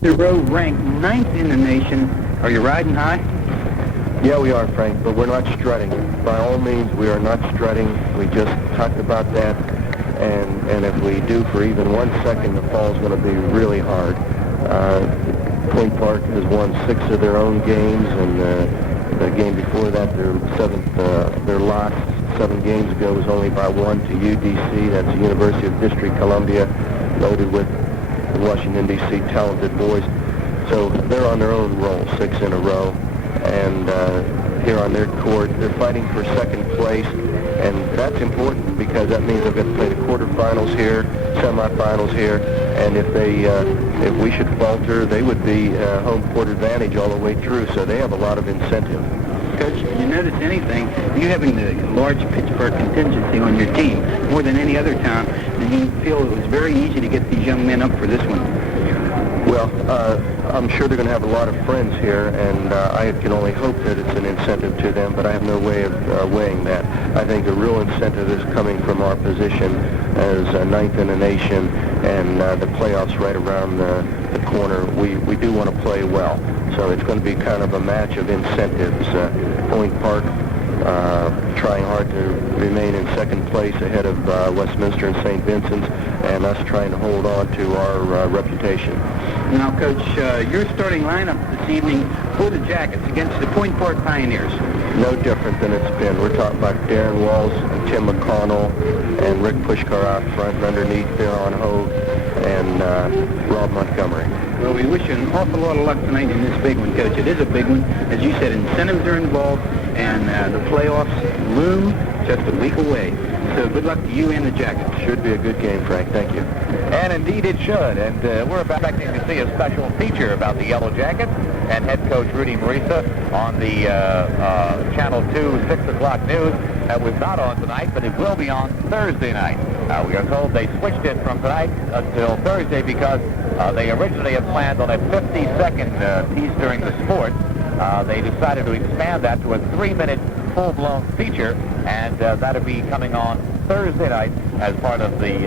The road ranked 9th in the nation. Are you riding high? Yeah, we are, Frank, but we're not strutting. By all means, we are not strutting. We just talked about that, and if we do for even 1 second, the fall's going to be really hard. Point Park has won 6 of their own games, and the game before that, their loss 7 games ago was only by 1 to UDC. That's the University of District Columbia, loaded with Washington, D.C. talented boys. So they're on their own roll, 6 in a row. And here on their court, they're fighting for second place. And that's important because that means they've got to play the quarterfinals here, semifinals here. And if we should falter, they would be home court advantage all the way through. So they have a lot of incentive. Coach, you notice anything, you having the large Pittsburgh contingency on your team more than any other time, do you feel it was very easy to get these young men up for this one? Well, I'm sure they're going to have a lot of friends here, and I can only hope that it's an incentive to them, but I have no way of weighing that. I think the real incentive is coming from our position as 9th in the nation, and the playoffs right around the corner. We do want to play well, so it's going to be kind of a match of incentives. Point Park trying hard to remain in second place ahead of Westminster and St. Vincent's, and us trying to hold on to our reputation. Now, Coach, your starting lineup this evening for the Jackets against the Point Park Pioneers. No different than it's been. We're talking about Darren Walls, Tim McConnell, and Rick Puskar out front, and underneath there on Hogue and Rob Montgomery. Well, we wish you an awful lot of luck tonight in this big one, Coach. It is a big one. As you said, incentives are involved, and the playoffs loom just a week away. So good luck to you and the Jackets. Should be a good game, Frank. Thank you. And indeed it should. And we're expecting to see a special feature about the Yellow Jackets and head coach Rudy Marisa on the Channel 2 6 o'clock news. That was not on tonight, but it will be on Thursday night. We are told they switched it from tonight until Thursday because they originally had planned on a 50-second piece during the sport. They decided to expand that to a 3-minute full-blown feature, and that'll be coming on Thursday night as part of the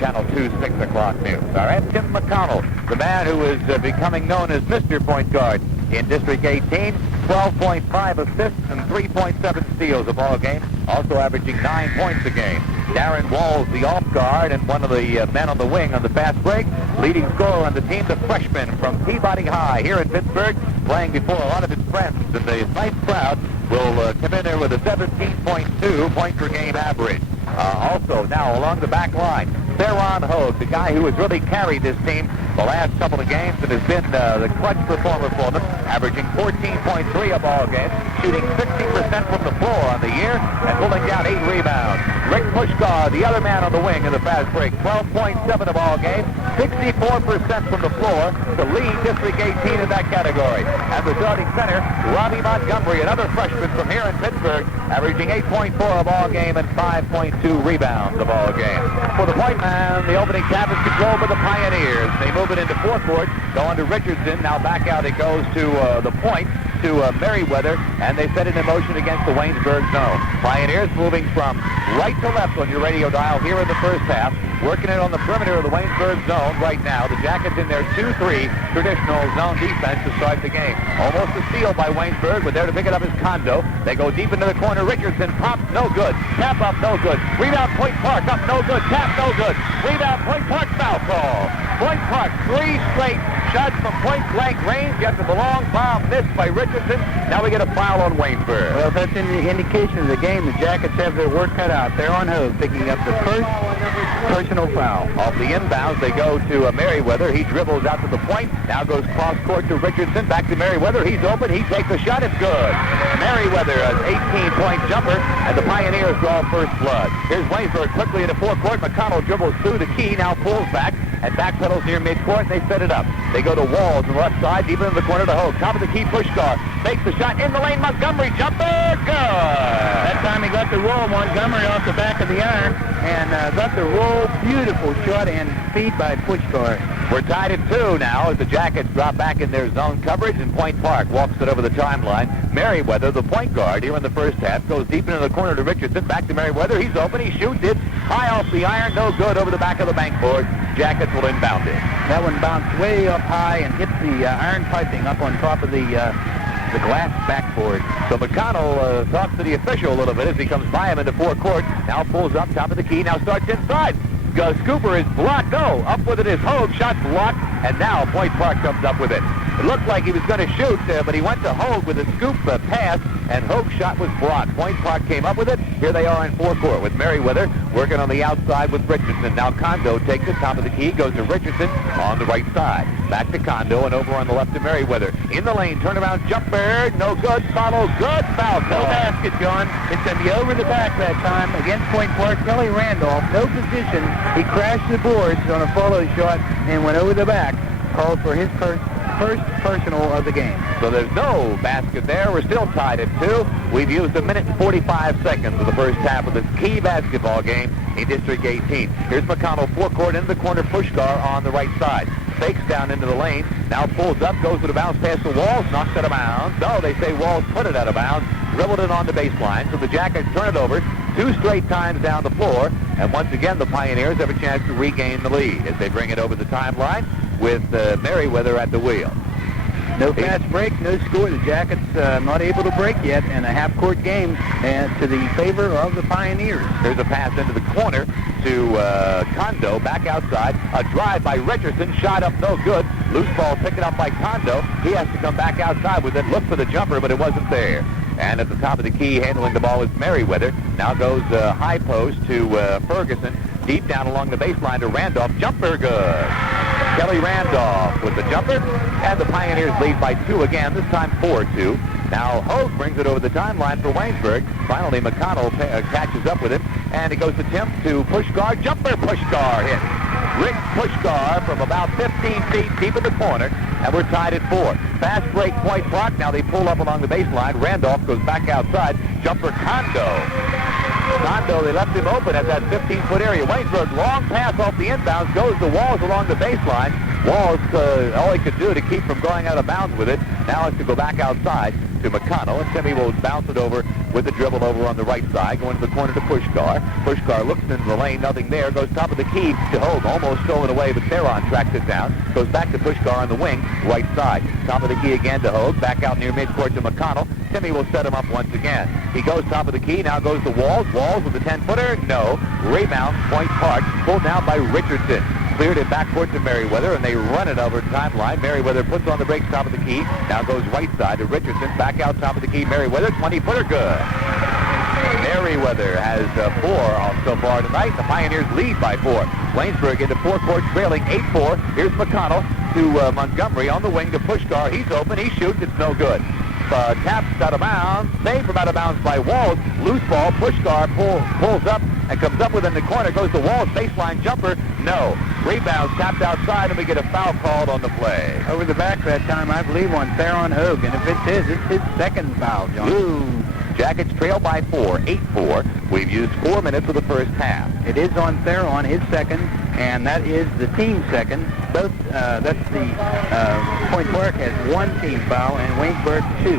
Channel 2 6 o'clock news. All right, Tim McConnell, the man who is becoming known as Mr. Point Guard in District 18, 12.5 assists and 3.7 steals a ball game, also averaging 9 points a game. Darren Walls, the off guard, and one of the men on the wing on the fast break, leading scorer on the team, the freshman from Peabody High here in Pittsburgh, playing before a lot of his friends, and the nice crowd will come in there with a 17.2 point per game average. Also, now along the back line, Theron Hogue, the guy who has really carried this team the last couple of games and has been the clutch performer for them, averaging 14.3 a ball game, shooting 60% from the floor on the year, and pulling down 8 rebounds. Rick Puskar, the other man on the wing in the fast break, 12.7 a ball game, 64% from the floor to lead District 18 in that category. And the starting center, Robbie Montgomery, another freshman from here in Pittsburgh, averaging 8.4 a ball game and 5.2 rebounds a ball game. For the point man, the opening tap is controlled by the Pioneers. They move it into forecourt, going to Richardson. Now back out it goes to the point, to Merriweather, and they set it in motion against the Waynesburg zone. Pioneers moving from right to left on your radio dial here in the first half, working it on the perimeter of the Waynesburg zone right now. The Jackets in their 2-3 traditional zone defense to start the game. Almost a steal by Waynesburg, but there to pick it up is Kondo. They go deep into the corner. Richardson pops, no good. Tap up, no good. Rebound, Point Park, up, no good. Tap, no good. Rebound, Point Park, foul call. Point Park, 3 straight shots from point-blank range after the long foul missed by Richardson. Now we get a foul on Waynesburg. Well, that's an indication of the game. The Jackets have their work cut out. They're on Hogue, picking up the first personal foul. Off the inbounds, they go to Merriweather. He dribbles out to the point. Now goes cross-court to Richardson. Back to Merriweather. He's open. He takes a shot. It's good. Merriweather, an 18-point jumper, and the Pioneers draw first blood. Here's Waynesburg quickly into forecourt. McConnell dribbles through the key, now pulls back, and backpedals near midcourt, and they set it up. They go to Walls on the left side, deep into the corner to Hogue. Top of the key, Puskar. Makes the shot in the lane. Montgomery jumper. Good. That time he got the roll. Montgomery off the back of the iron, and got the roll. Beautiful shot and speed by Puskar. We're tied at 2 now as the Jackets drop back in their zone coverage, and Point Park walks it over the timeline. Merriweather, the point guard here in the first half, goes deep into the corner to Richardson. Back to Merriweather. He's open. He shoots it high off the iron. No good over the back of the bankboard. Jackets will inbound it. That one bounced way up high and hit the iron piping up on top of the glass backboard. So McConnell talks to the official a little bit as he comes by him into forecourt. Now pulls up top of the key. Now starts inside. Scooper is blocked. No, up with it is Hogue. Shot blocked, and now Point Park comes up with it. It looked like he was going to shoot, but he went to Hogue with a scoop pass, and Hogue's shot was blocked. Point Park came up with it. Here they are in forecourt with Merriweather working on the outside with Richardson. Now Kondo takes the top of the key, goes to Richardson on the right side. Back to Kondo, and over on the left to Merriweather. In the lane, turnaround jumper, no good, follow, good, foul call. No basket, John. It's going to be over the back that time against Point Park. Kelly Randolph, no position. He crashed the boards on a follow shot and went over the back. Called for his first personal of the game. So there's no basket there. We're still tied at 2. We've used 1 minute and 45 seconds of the first half of this key basketball game in District 18. Here's McConnell, forecourt into the corner, Puskar on the right side. Fakes down into the lane, now pulls up, goes to the bounce past the Walls, knocks it out of bounds. No, they say Walls put it out of bounds, dribbled it on the baseline, so the Jackets turn it over 2 straight times down the floor, and once again the Pioneers have a chance to regain the lead as they bring it over the timeline with Merriweather at the wheel. No fast break, no score. The Jackets not able to break yet, and a half-court game to the favor of the Pioneers. There's a pass into the corner to Kondo, back outside. A drive by Richardson, shot up no good. Loose ball picked up by Kondo. He has to come back outside with it. Looked for the jumper, but it wasn't there. And at the top of the key, handling the ball is Merriweather. Now goes high post to Ferguson. Deep down along the baseline to Randolph. Jumper good. Kelly Randolph with the jumper, and the Pioneers lead by 2 again, this time 4-2. Now Hogue brings it over the timeline for Waynesburg. Finally, McConnell catches up with it, and it goes to Tim to Puskar. Jumper, Puskar hit. Rick Puskar from about 15 feet deep in the corner, and we're tied at 4. Fast break, Point Park. Now they pull up along the baseline. Randolph goes back outside. Jumper, Kondo, they left him open at that 15-foot area. Waynesburg, long pass off the inbounds, goes to Walls along the baseline. Walls, all he could do to keep from going out of bounds with it, now is to go back outside to McConnell, and Timmy will bounce it over with the dribble over on the right side, going to the corner to Puskar. Puskar looks into the lane, nothing there, goes top of the key to Hogue, almost stolen away, but Theron tracks it down, goes back to Puskar on the wing, right side. Top of the key again to Hogue, back out near midcourt to McConnell. Timmy will set him up once again. He goes top of the key, now goes to Walls. Walls with the 10-footer, no. Rebound, Point Park, pulled down by Richardson. Cleared it backcourt to Merriweather, and they run it over timeline. Merriweather puts on the brakes top of the key. Now goes right side to Richardson. Back out top of the key. Merriweather, 20-footer, good. Merriweather has 4 off so far tonight. The Pioneers lead by 4. Waynesburg into forecourt, trailing 8-4. Here's McConnell to Montgomery on the wing to Puskar. He's open. He shoots. It's no good. Taps out of bounds. Saved from out of bounds by Walls. Loose ball. Puskar pulls up and comes up within the corner. Goes to Walls. Baseline jumper. No. Rebound tapped outside, and we get a foul called on the play. Over the back that time, I believe, on Theron Hogue. And if it's his second foul, John. Blue Jackets trail by 4, 8-4. We've used 4 minutes of the first half. It is on Theron, his second, and that is the team second. Both, that's the Point Park has 1 team foul, and Waynesburg 2.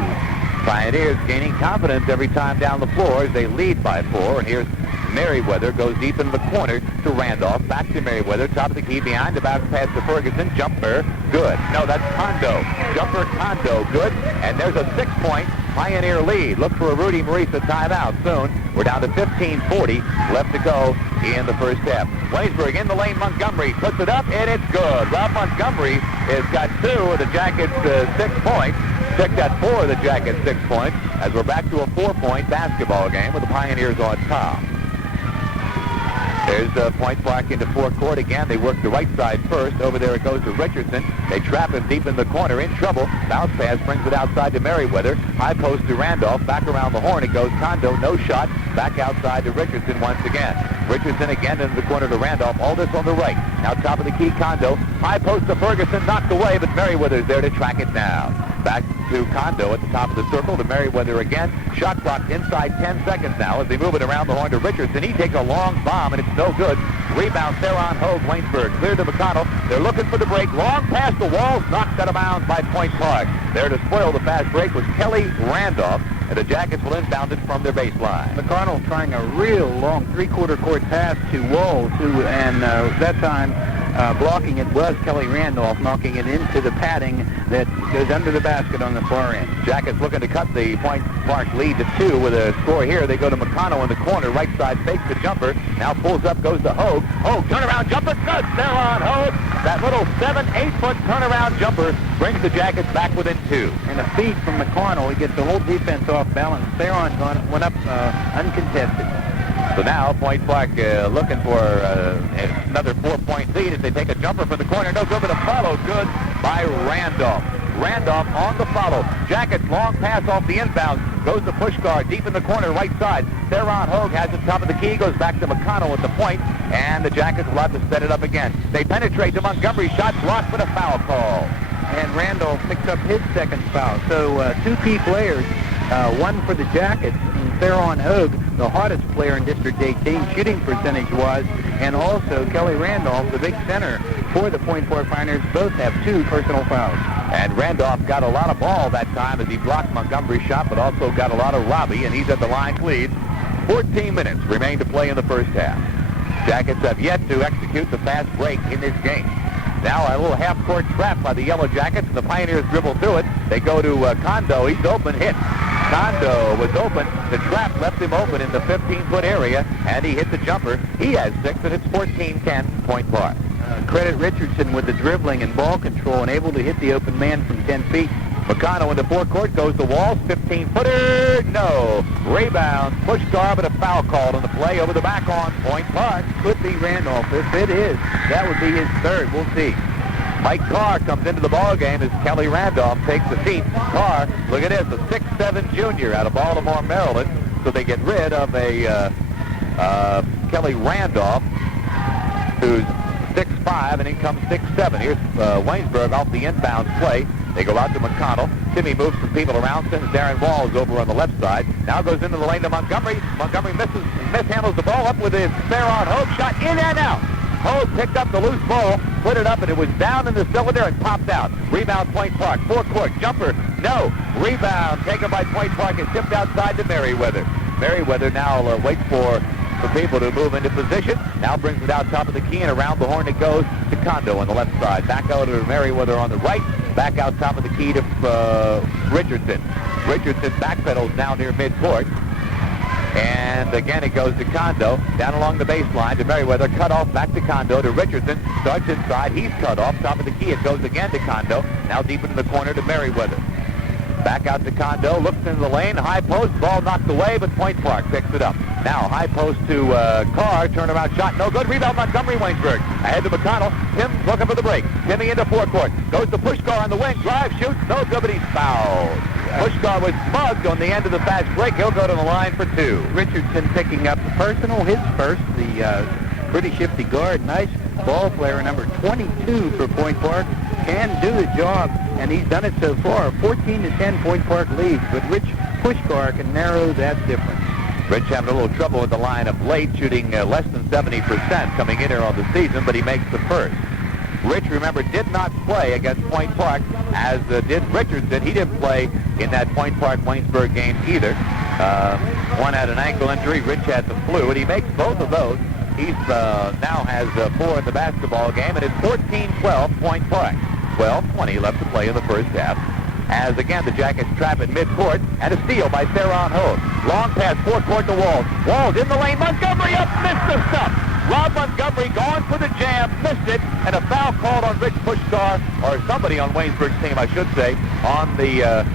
Pioneers gaining confidence every time down the floor as they lead by 4. And here's Merriweather, goes deep into the corner to Randolph. Back to Merriweather, top of the key, behind the bounce pass to Ferguson. Jumper, good. No, that's Kondo. Jumper, Kondo, good. And there's a 6-point Pioneer lead. Look for a Rudy Marisa timeout soon. We're down to 15:40 left to go in the first half. Waynesburg in the lane. Montgomery puts it up, and it's good. Ralph Montgomery has got 2 of the Jackets' 6 points. Picked at 4 of the Jackets' 6 points as we're back to a 4-point basketball game with the Pioneers on top. There's Point Park into forecourt again. They work the right side first. Over there it goes to Richardson. They trap him deep in the corner, in trouble. Bounce pass brings it outside to Merriweather. High post to Randolph. Back around the horn it goes. Kondo, no shot. Back outside to Richardson once again. Richardson again into the corner to Randolph. All this on the right. Now top of the key, Kondo. High post to Ferguson. Knocked away, but Merriweather's there to track it down. Back to Kondo at the top of the circle to Merriweather again. Shot clock inside 10 seconds now as they move it around the horn to Richardson. He takes a long bomb, and it's no good. Rebound there on Hogue. Waynesburg clear to McConnell. They're looking for the break. Long past the walls, knocked out of bounds by Point Park. There to spoil the fast break was Kelly Randolph, and the Jackets will inbound it from their baseline. McConnell trying a real long three-quarter court pass to Walls, and that time blocking it was Kelly Randolph, knocking it into the padding that goes under the basket on the far end. Jackets looking to cut the Point Park lead to 2 with a score here. They go to McConnell in the corner, right side, fakes the jumper, now pulls up, goes to Hogue. Hogue, turnaround jumper, good there on Hogue. That little 7-8-foot turnaround jumper brings the Jackets back within 2. And a feed from McConnell. He gets the whole defense off balance. Theron went up uncontested. So now Point Park looking for another 4-point lead as they take a jumper from the corner. No good, but a follow good by Randolph. Randolph on the follow. Jackets long pass off the inbound. Goes to Puskar deep in the corner right side. Theron Hogue has the top of the key. Goes back to McConnell at the point. And the Jackets will have to set it up again. They penetrate to Montgomery. Shot blocked, but a foul call. And Randolph picks up his second foul. So 2 key players. One for the Jackets, Theron Hogue, the hottest player in District 18 shooting percentage-wise, and also Kelly Randolph, the big center for the Point Park Pioneers. Both have 2 personal fouls. And Randolph got a lot of ball that time as he blocked Montgomery's shot, but also got a lot of Robbie, and he's at the line clean. 14 minutes remain to play in the first half. Jackets have yet to execute the fast break in this game. Now a little half-court trap by the Yellow Jackets, and the Pioneers dribble through it. They go to Kondo. He's open, hit. Kondo was open. The trap left him open in the 15-foot area, and he hit the jumper. He has 6, and it's 14-10 Point Park. Credit Richardson with the dribbling and ball control and able to hit the open man from 10 feet. McConnell in the forecourt goes to Walls. 15-footer. No. Rebound. Puskar, but a foul called on the play over the back on Point Park. Could be Randolph. If it is, that would be his third. We'll see. Mike Carr comes into the ball game as Kelly Randolph takes the seat. Carr, look at this, a 6'7" junior out of Baltimore, Maryland. So they get rid of a Kelly Randolph, who's 6'5", and in comes 6'7". Here's Waynesburg off the inbounds play. They go out to McConnell. Timmy moves some people around, sends Darren Walls over on the left side. Now goes into the lane to Montgomery. Montgomery mishandles the ball up with his Theron Hogue shot in and out. Hogue picked up the loose ball, put it up, and it was down in the cylinder and popped out. Rebound Point Park, forecourt, jumper, no. Rebound taken by Point Park and tipped outside to Merriweather. Merriweather now waits for people to move into position. Now brings it out top of the key, and around the horn it goes to Kondo on the left side. Back out to Merriweather on the right. Back out top of the key to Richardson. Richardson backpedals now near midcourt. And again, it goes to Kondo, down along the baseline to Merriweather, cut off, back to Kondo, to Richardson, starts inside, he's cut off, top of the key, it goes again to Kondo, now deep into the corner to Merriweather. Back out to Kondo, looks into the lane, high post, ball knocked away, but Point Park picks it up. Now, high post to Carr, turnaround shot, no good, rebound Montgomery, Waynesburg. Ahead to McConnell, Tim looking for the break. Timmy into forecourt, goes to Puskar on the wing, drive, shoots, no good, but he's fouled. Puskar was mugged on the end of the fast break. He'll go to the line for 2. Richardson picking up the personal, his first, the pretty shifty guard. Nice ball player, number 22 for Point Park. Can do the job, and he's done it so far. 14-10 Point Park leads, but Rich Puskar can narrow that difference. Rich having a little trouble with the line of late, shooting less than 70% coming in here on the season, but he makes the first. Rich, remember, did not play against Point Park, as did Richardson. He didn't play in that Point Park-Waynesburg game either. One had an ankle injury, Rich had the flu, and he makes both of those. He's now has 4 in the basketball game, and it's 14-12 Point Park. 12:20 left to play in the first half. As again, the Jackets trap at midcourt, and a steal by Theron Hogue. Long pass, forecourt to Walls. Walls in the lane, Montgomery up, missed the stuff. Rob Montgomery going for the jam, missed it, and a foul called on Rich Puskar, or somebody on Waynesburg's team, I should say, on the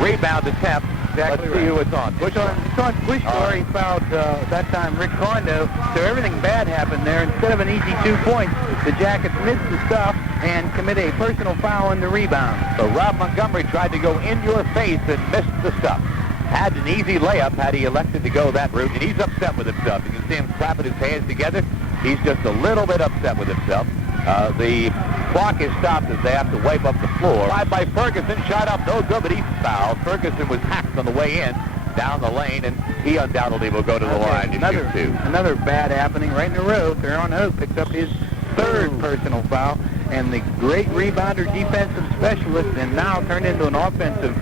rebound attempt. Exactly. Let's see who it's on. It's on Puskar. He fouled that time Rick Kondo, so everything bad happened there. Instead of an easy 2 points, the Jackets missed the stuff and commit a personal foul in the rebound. So Rob Montgomery tried to go in your face and missed the stuff. Had an easy layup had he elected to go that route, and he's upset with himself. You can see him clapping his hands together. He's just a little bit upset with himself. The clock is stopped as they have to wipe up the floor. Five by Ferguson, shot up, no good, but he fouled. Ferguson was hacked on the way in, down the lane, and he undoubtedly will go to the line to shoot two. Another bad happening right in a row. Theron Hogue picks up his third personal foul, and the great rebounder, defensive specialist, and now turned into an offensive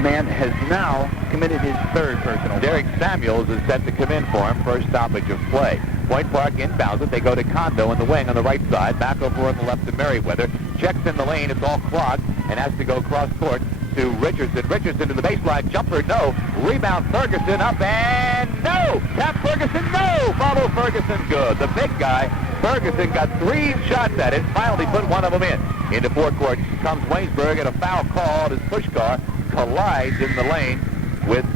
man, has now committed his third personal. Derek Samuels is set to come in for him, first stoppage of play. Point Park inbounds it. They go to Kondo in the wing on the right side. Back over on the left to Merriweather. Checks in the lane. It's all clogged and has to go cross court to Richardson. Richardson to the baseline. Jumper, no. Rebound, Ferguson up and no! Tap Ferguson, no! Follow Ferguson, good. The big guy, Ferguson, got 3 shots at it. Finally put one of them in. Into forecourt comes Waynesburg, and a foul called as Puskar collides in the lane with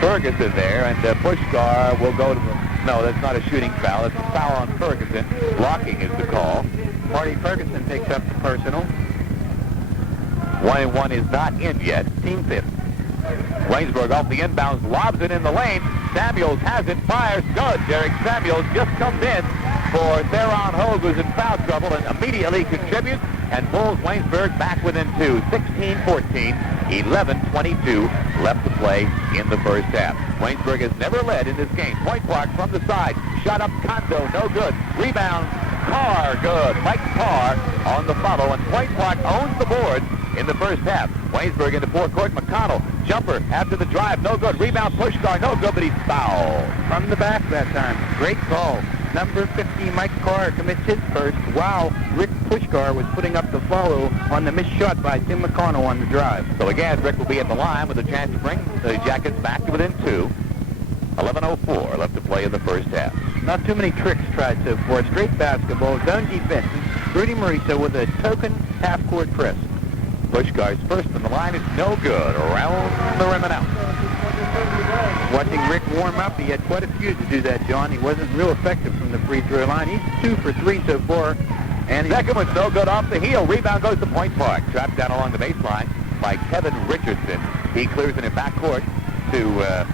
Ferguson there, and Puskar will go to the... No, that's not a shooting foul. It's a foul on Ferguson. Blocking is the call. Marty Ferguson picks up the personal. 1-1 is not in yet. Team fifth. Waynesburg off the inbounds, lobs it in the lane. Samuels has it, fires, good. Derek Samuels just comes in for Theron Hogue, who's in foul trouble, and immediately contributes and pulls Waynesburg back within 2. 16-14, 11-22 left to play in the first half. Waynesburg has never led in this game. Point Park from the side, shot up Kondo, no good. Rebound, Carr, good. Mike Carr on the follow, and Point Park owns the board in the first half. Waynesburg into forecourt. McConnell, jumper after the drive, no good. Rebound, Puskar, no good, but he's fouled. From the back that time. Great call. Number 50, Mike Carr commits his first, while Rick Puskar was putting up the follow on the missed shot by Tim McConnell on the drive. So again, Rick will be at the line with a chance to bring the Jackets back to within 2. 11:04 left to play in the first half. Not too many tricks tried so far. Straight basketball, zone defense. Rudy Marisa with a token half-court press. Puskar's first on the line is no good. Around the rim and out. Watching Rick warm up, he had quite a few to do that, John. He wasn't real effective from the free throw line. He's 2 for 3 so far. And second one's no good off the heel. Rebound goes to Point Park. Trapped down along the baseline by Kevin Richardson. He clears it in backcourt to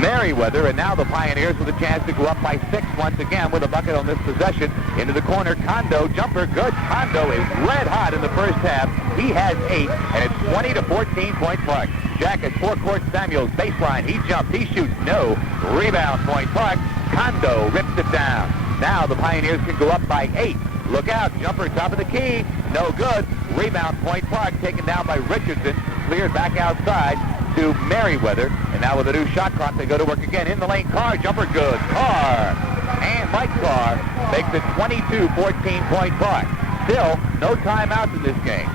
Merriweather, and now the Pioneers with a chance to go up by 6 once again with a bucket on this possession. Into the corner, Kondo, jumper, good. Kondo is red hot in the first half. He has 8, and it's 20-14 Point Park. Jackets, forecourt, Samuels, baseline, he jumps, he shoots, no. Rebound, Point Park. Kondo rips it down. Now the Pioneers can go up by 8. Look out, jumper, top of the key, no good. Rebound, Point Park, taken down by Richardson, cleared back outside to Merriweather, and now with a new shot clock, they go to work again. In the lane, Carr, jumper, good. Carr, and Mike Carr makes it 22-14 Point Park. Still, no timeouts in this game.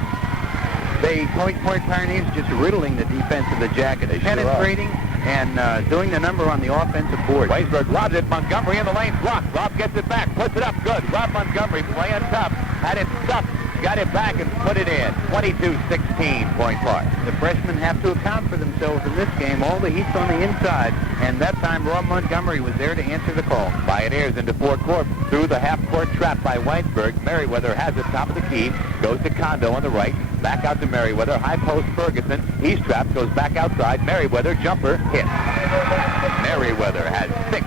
The Point Park Pioneers just riddling the defense of the Jackets, penetrating and doing the number on the offensive board. Waynesburg lobs it, Montgomery in the lane, blocked. Rob gets it back, puts it up, good. Rob Montgomery playing tough, had it stuck. Got it back and put it in. 22-16 Point Park. The freshmen have to account for themselves in this game. All the heat's on the inside, and that time Rob Montgomery was there to answer the call. Pioneers into forecourt through the half-court trap by Waynesburg. Merriweather has it top of the key. Goes to Kondo on the right. Back out to Merriweather. High post Ferguson. He's trapped. Goes back outside. Merriweather jumper hit. Merriweather has 6.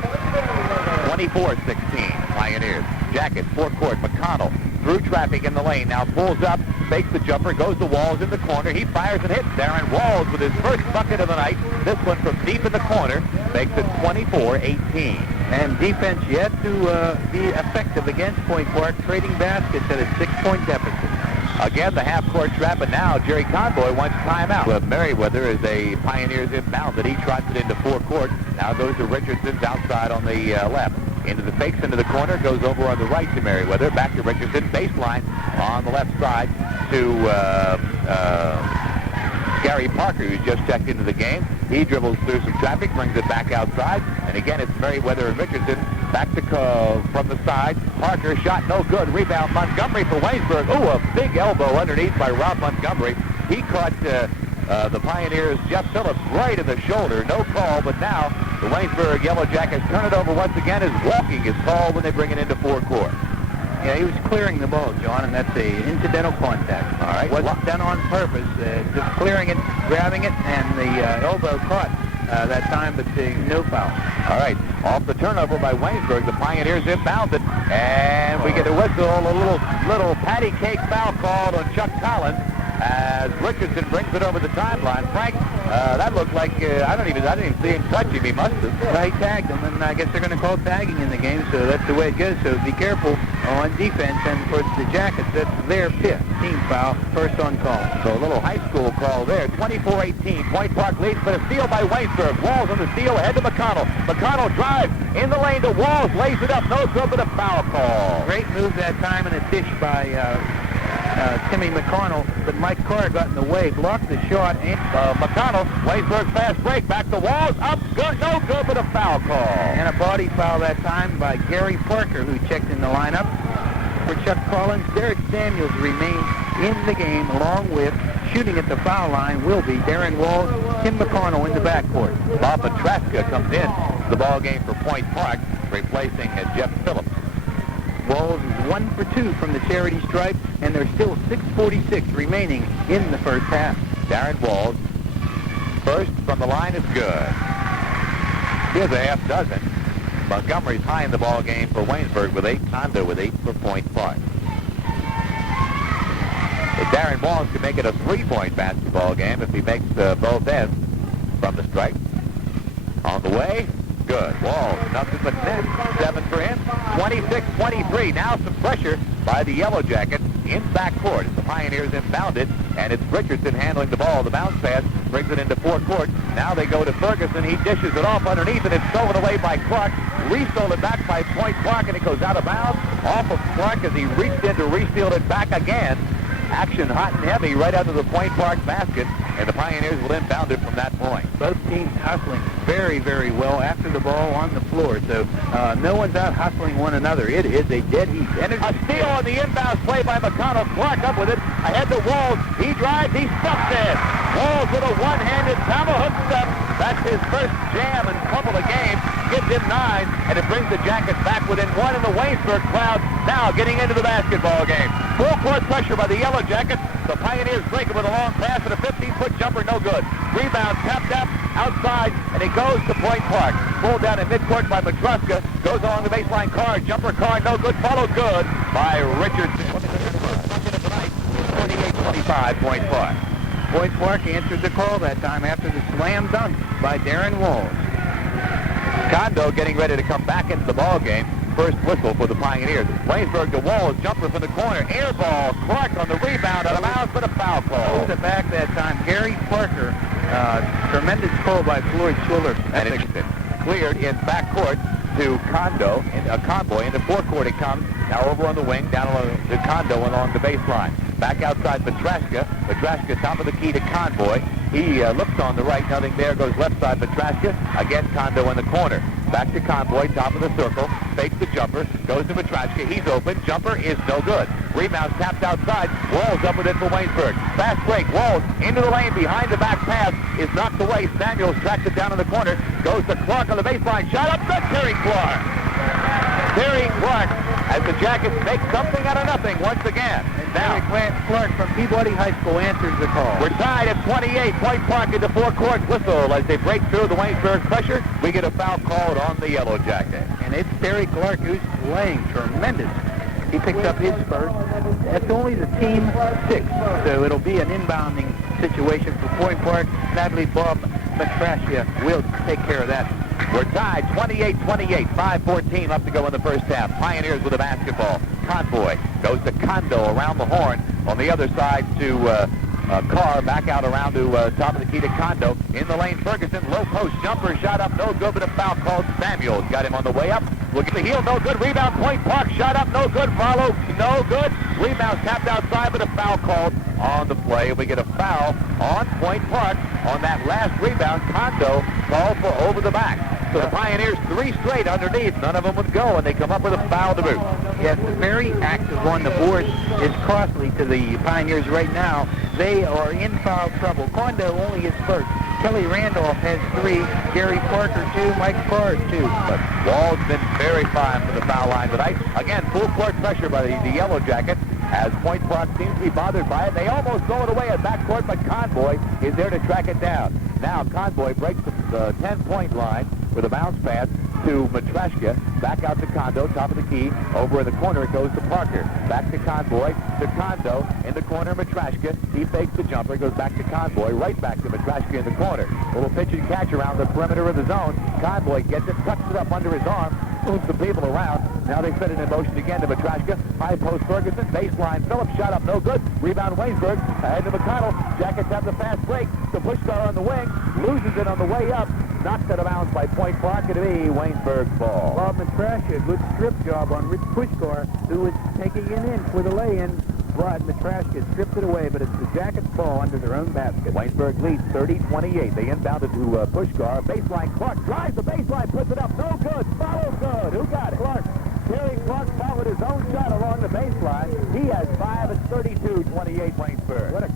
24-16 Pioneers. Jackets forecourt. McConnell through traffic in the lane, now pulls up, fakes the jumper, goes to Walls in the corner. He fires and hits Darren Walls with his first bucket of the night. This one from deep in the corner makes it 24-18. And defense yet to be effective against Point Park, trading baskets at a 6-point deficit. Again, the half-court trap, and now Jerry Conboy wants timeout. Well, Merriweather is a Pioneers inbound that he trots it into forecourt. Now goes to Richardson's outside on the left. Into the fakes, into the corner, goes over on the right to Merriweather, back to Richardson, baseline on the left side to Gary Parker, who's just checked into the game. He dribbles through some traffic, brings it back outside, and again it's Merriweather and Richardson back to from the side. Parker shot no good. Rebound Montgomery for Waynesburg. Oh, a big elbow underneath by Rob Montgomery. He caught the Pioneers' Jeff Phillips right in the shoulder. No call, but now the Waynesburg Yellow Jackets turn it over once again as walking is called when they bring it into forecourt. Yeah, he was clearing the ball, John, and that's a incidental contact. All right. Wasn't done on purpose. Just clearing it, grabbing it, and the elbow caught that time, but no foul. All right, off the turnover by Waynesburg, the Pioneers inbounded, and we get a whistle, a little patty cake foul called on Chuck Collins as Richardson brings it over the timeline. Frank, that looked like I didn't even see him touch him. He must have. Well, he tagged him, and I guess they're going to call tagging in the game, so that's the way it goes. So be careful on defense, and for the Jackets, that's their 5th team foul, first on call. So a little high school call there. 24-18. Point Park leads, but a steal by Waynesburg. Walls on the steal ahead to McConnell. McConnell drives in the lane to Walls, lays it up, no good, but a foul call. Great move that time, and a dish by Timmy McConnell, but Mike Carr got in the way, blocked the shot, and McConnell, Waynesburg fast break, back to Walls, up, good, no good, but a foul call. And a body foul that time by Gary Parker, who checked in the lineup. For Chuck Collins, Derek Samuels remains in the game, along with shooting at the foul line will be Darren Walls, Tim McConnell in the backcourt. Bob Petraska comes in the ball game for Point Park, replacing Jeff Phillips. Walls is 1 for 2 from the charity stripe, and there's still 6:46 remaining in the first half. Darren Walls, first from the line is good. He has a half dozen. Montgomery's high in the ball game for Waynesburg with 8. Kondo with 8 for Point Park. But Darren Walls can make it a 3-point basketball game if he makes both ends from the stripe. On the way, good. Walls, nothing but net. 7 for him. 26-23. Now some pressure by the Yellow Jackets in backcourt. It's the Pioneers inbounded, and it's Richardson handling the ball. The bounce pass brings it into forecourt. Now they go to Ferguson. He dishes it off underneath, and it's stolen away by Clark. Restolen back by Point Park, and it goes out of bounds off of Clark as he reached in to re-steal it back again. Action hot and heavy right out to the Point Park basket, and the Pioneers will inbound it from that point. Both teams hustling very, very well after the ball on the floor, so no one's out hustling one another. It is a dead heat. A steal on the inbounds play by McConnell. Clark up with it. Ahead to Walls. He drives. He stuffs it. Walls with a one-handed tomahawk step. That's his first jam in a couple of games. Gives him 9, and it brings the Jackets back within 1 in the Waynesburg crowd. Now getting into the basketball game. Full court pressure by the Yellow Jackets. The Pioneers break it with a long pass and a 15-foot jumper, no good. Rebound, tapped up, outside, and it goes to Point Park. Pulled down in midcourt by Petruska. Goes along the baseline, Carr, jumper, Carr, no good. Followed good by Richardson. 48-25, Point Park. Point Park answered the call that time after the slam dunk by Darren Walls. Kondo getting ready to come back into the ball game. First whistle for the Pioneers. Waynesburg to Walls, jumper from the corner, air ball. Clark on the rebound, out of bounds, but a foul call. Goes it back that time. Gary Parker, tremendous call by Floyd Schuller. And it's cleared in backcourt to Kondo, Convoy. In the forecourt it comes. Now over on the wing, down to Kondo along the baseline. Back outside Petraska. Petraska top of the key to Convoy. He looks on the right, nothing there, goes left side Petraska. Again, Kondo in the corner. Back to Convoy, top of the circle. Fakes the jumper, goes to Petraska. He's open. Jumper is no good. Rebound tapped outside. Walls up with it for Waynesburg. Fast break. Walls into the lane behind the back pass. Is knocked away. Samuels tracks it down in the corner. Goes to Clark on the baseline. Shot up. Good. Terry Clark. Terry Clark as the Jackets make something out of nothing once again. Now, Clark from Peabody High School answers the call. We're tied at 28. Point Park into forecourt. Whistle as they break through the Waynesburg pressure. We get a foul called on the Yellow Jacket. And it's Terry Clark who's playing tremendous. He picks up his first. That's only the team 6, so it'll be an inbounding situation for Point Park. And I believe Bob Petraska will take care of that. We're tied 28-28, 5:14 left to go in the first half. Pioneers with a basketball. Convoy goes to Kondo around the horn. On the other side to Carr, back out around to top of the key to Kondo. In the lane, Ferguson, low post jumper, shot up, no good, but a foul called. Samuels got him on the way up. Look at the heel, no good. Rebound, Point Park, shot up, no good. Follow, no good. Rebound tapped outside, but a foul called on the play. We get a foul on Point Park on that last rebound. Kondo called for over the back. So the Pioneers 3 straight underneath. None of them would go, and they come up with a foul to boot. Yes, the very active on the board is costly to the Pioneers right now. They are in foul trouble. Kondo only his first. Kelly Randolph has 3. Gary Parker 2. Mike Carr 2. But Wall's been very fine for the foul line tonight. Again, full court pressure by the Yellow Jackets as Point Park seems to be bothered by it. They almost throw it away at backcourt, but Convoy is there to track it down. Now Convoy breaks the 10-point line with a bounce pass to Matrashka. Back out to Kondo, top of the key. Over in the corner it goes to Parker. Back to Convoy, to Kondo. In the corner, Matrashka. He fakes the jumper, goes back to Convoy. Right back to Matrashka in the corner. Little pitch and catch around the perimeter of the zone. Convoy gets it, tucks it up under his arm, moves the people around. Now they set it in motion again to Matrashka. High post Ferguson, baseline Phillips, shot up no good. Rebound Waynesburg, ahead to McConnell. Jackets have the fast break. The Puskar on the wing, loses it on the way up. Knocked out of bounds by Point Park. It'll be Waynesburg's ball. Bob Matrashka, good strip job on Rich Puskar, who was taking it in for the lay-in. But Matrashka stripped it away, but it's the Jackets' ball under their own basket. Waynesburg leads 30-28. They inbounded to Puskar. Baseline, Clark drives the baseline, puts it up. No good. Follow good. Who got it? Clark. Terry Clark followed his own shot along the baseline. He has 5 at 32-28 Waynesburg. What a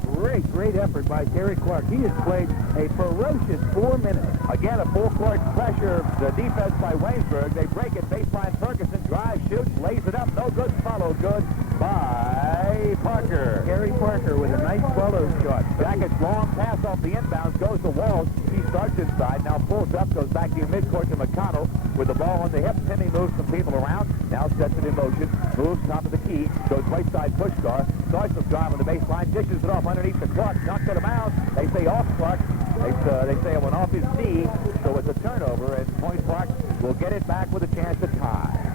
great effort by Terry Clark. He has played a ferocious 4 minutes. Again, a full-court pressure. The defense by Waynesburg. They break it. Baseline Ferguson. Drive, shoots, lays it up. No good. Follow good by Parker. Terry Parker with a nice follow shot. Jackets long pass off the inbounds. Goes to Walls. He starts inside. Now pulls up. Goes back to midcourt to McConnell. With the ball on the hip. Timmy moves some people around. Now sets it in motion. Moves top of the key. Goes right side Puskar. Starts the drive on the baseline. Dishes it off underneath the Clark. Knocked out of bounds. They say off Clark. They say it went off his knee. So it's a turnover. And Point Park will get it back with a chance to tie.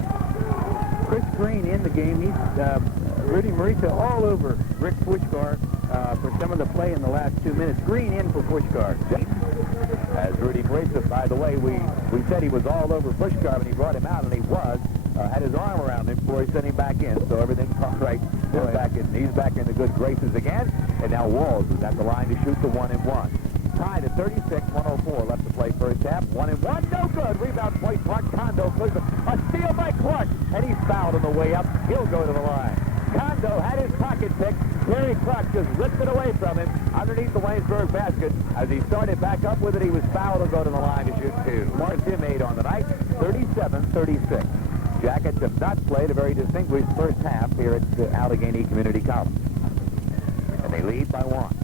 Chris Green in the game. He's Rudy Marita all over Rick Puskar for some of the play in the last 2 minutes. Green in for Puskar. As Rudy Marita, by the way, we said he was all over Puskar when he brought him out, and he was. Had his arm around him before he sent him back in, so everything's all right. He's back in the good graces again, and now Walls is at the line to shoot the 1-and-1. Tied at 36, 1:04 left to play first half. 1-and-1, no good. Rebound Point Park. Kondo clears it. A steal by Clark, and he's fouled on the way up. He'll go to the line. Kondo had his pocket pick. Terry Clark just ripped it away from him underneath the Waynesburg basket. As he started back up with it, he was fouled and go to the line to shoot 2. Mark Tim 8 on the night, 37-36. Jackets have not played a very distinguished first half here at Allegheny Community College. And they lead by 1.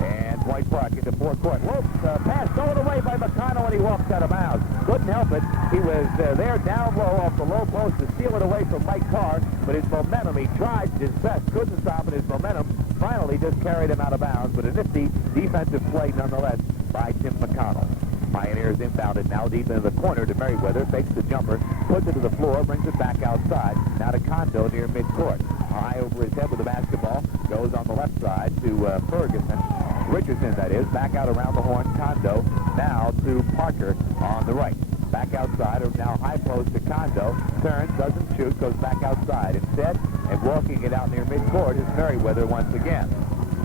And Point Park into forecourt. Lopes pass stolen away by McConnell, and he walks out of bounds. Couldn't help it. He was there down low off the low post to steal it away from Mike Carr, but his momentum, he tried his best, couldn't stop it. His momentum finally just carried him out of bounds, but a nifty defensive play nonetheless by Tim McConnell. Pioneers inbounded now deep into the corner to Merriweather, fakes the jumper, puts it to the floor, brings it back outside. Now to Kondo near midcourt. High over his head with the basketball, goes on the left side to Ferguson. Richardson, that is, back out around the horn, Kondo. Now to Parker on the right. Back outside, or now high post to Kondo. Turns, doesn't shoot, goes back outside. Instead, and walking it out near midcourt is Merriweather once again.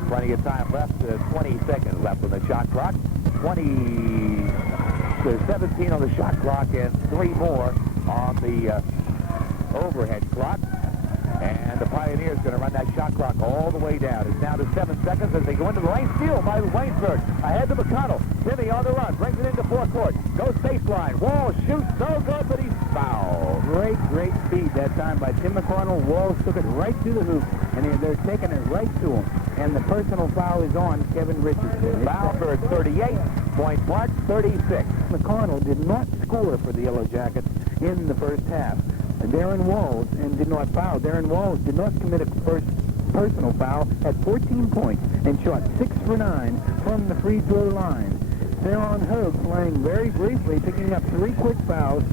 Plenty of time left, 20 seconds left on the shot clock. 17 on the shot clock and 3 more on the overhead clock. And the Pioneers going to run that shot clock all the way down. It's down to 7 seconds as they go into the lane. Steal by Waynesburg. Ahead to McConnell. Timmy on the run. Brings it into forecourt. Goes baseline. Walls shoots. No good, but he's fouled. Great speed that time by Tim McConnell. Walls took it right to the hoop, and they're taking it right to him. And the personal foul is on Kevin Richardson. Foul for 38. Point Park 36. McConnell did not score for the Yellow Jackets in the first half. Darren Walls did not foul. Darren Walls did not commit a first personal foul at 14 points and shot 6 for 9 from the free throw line. Theron Hogue playing very briefly, picking up 3 quick fouls,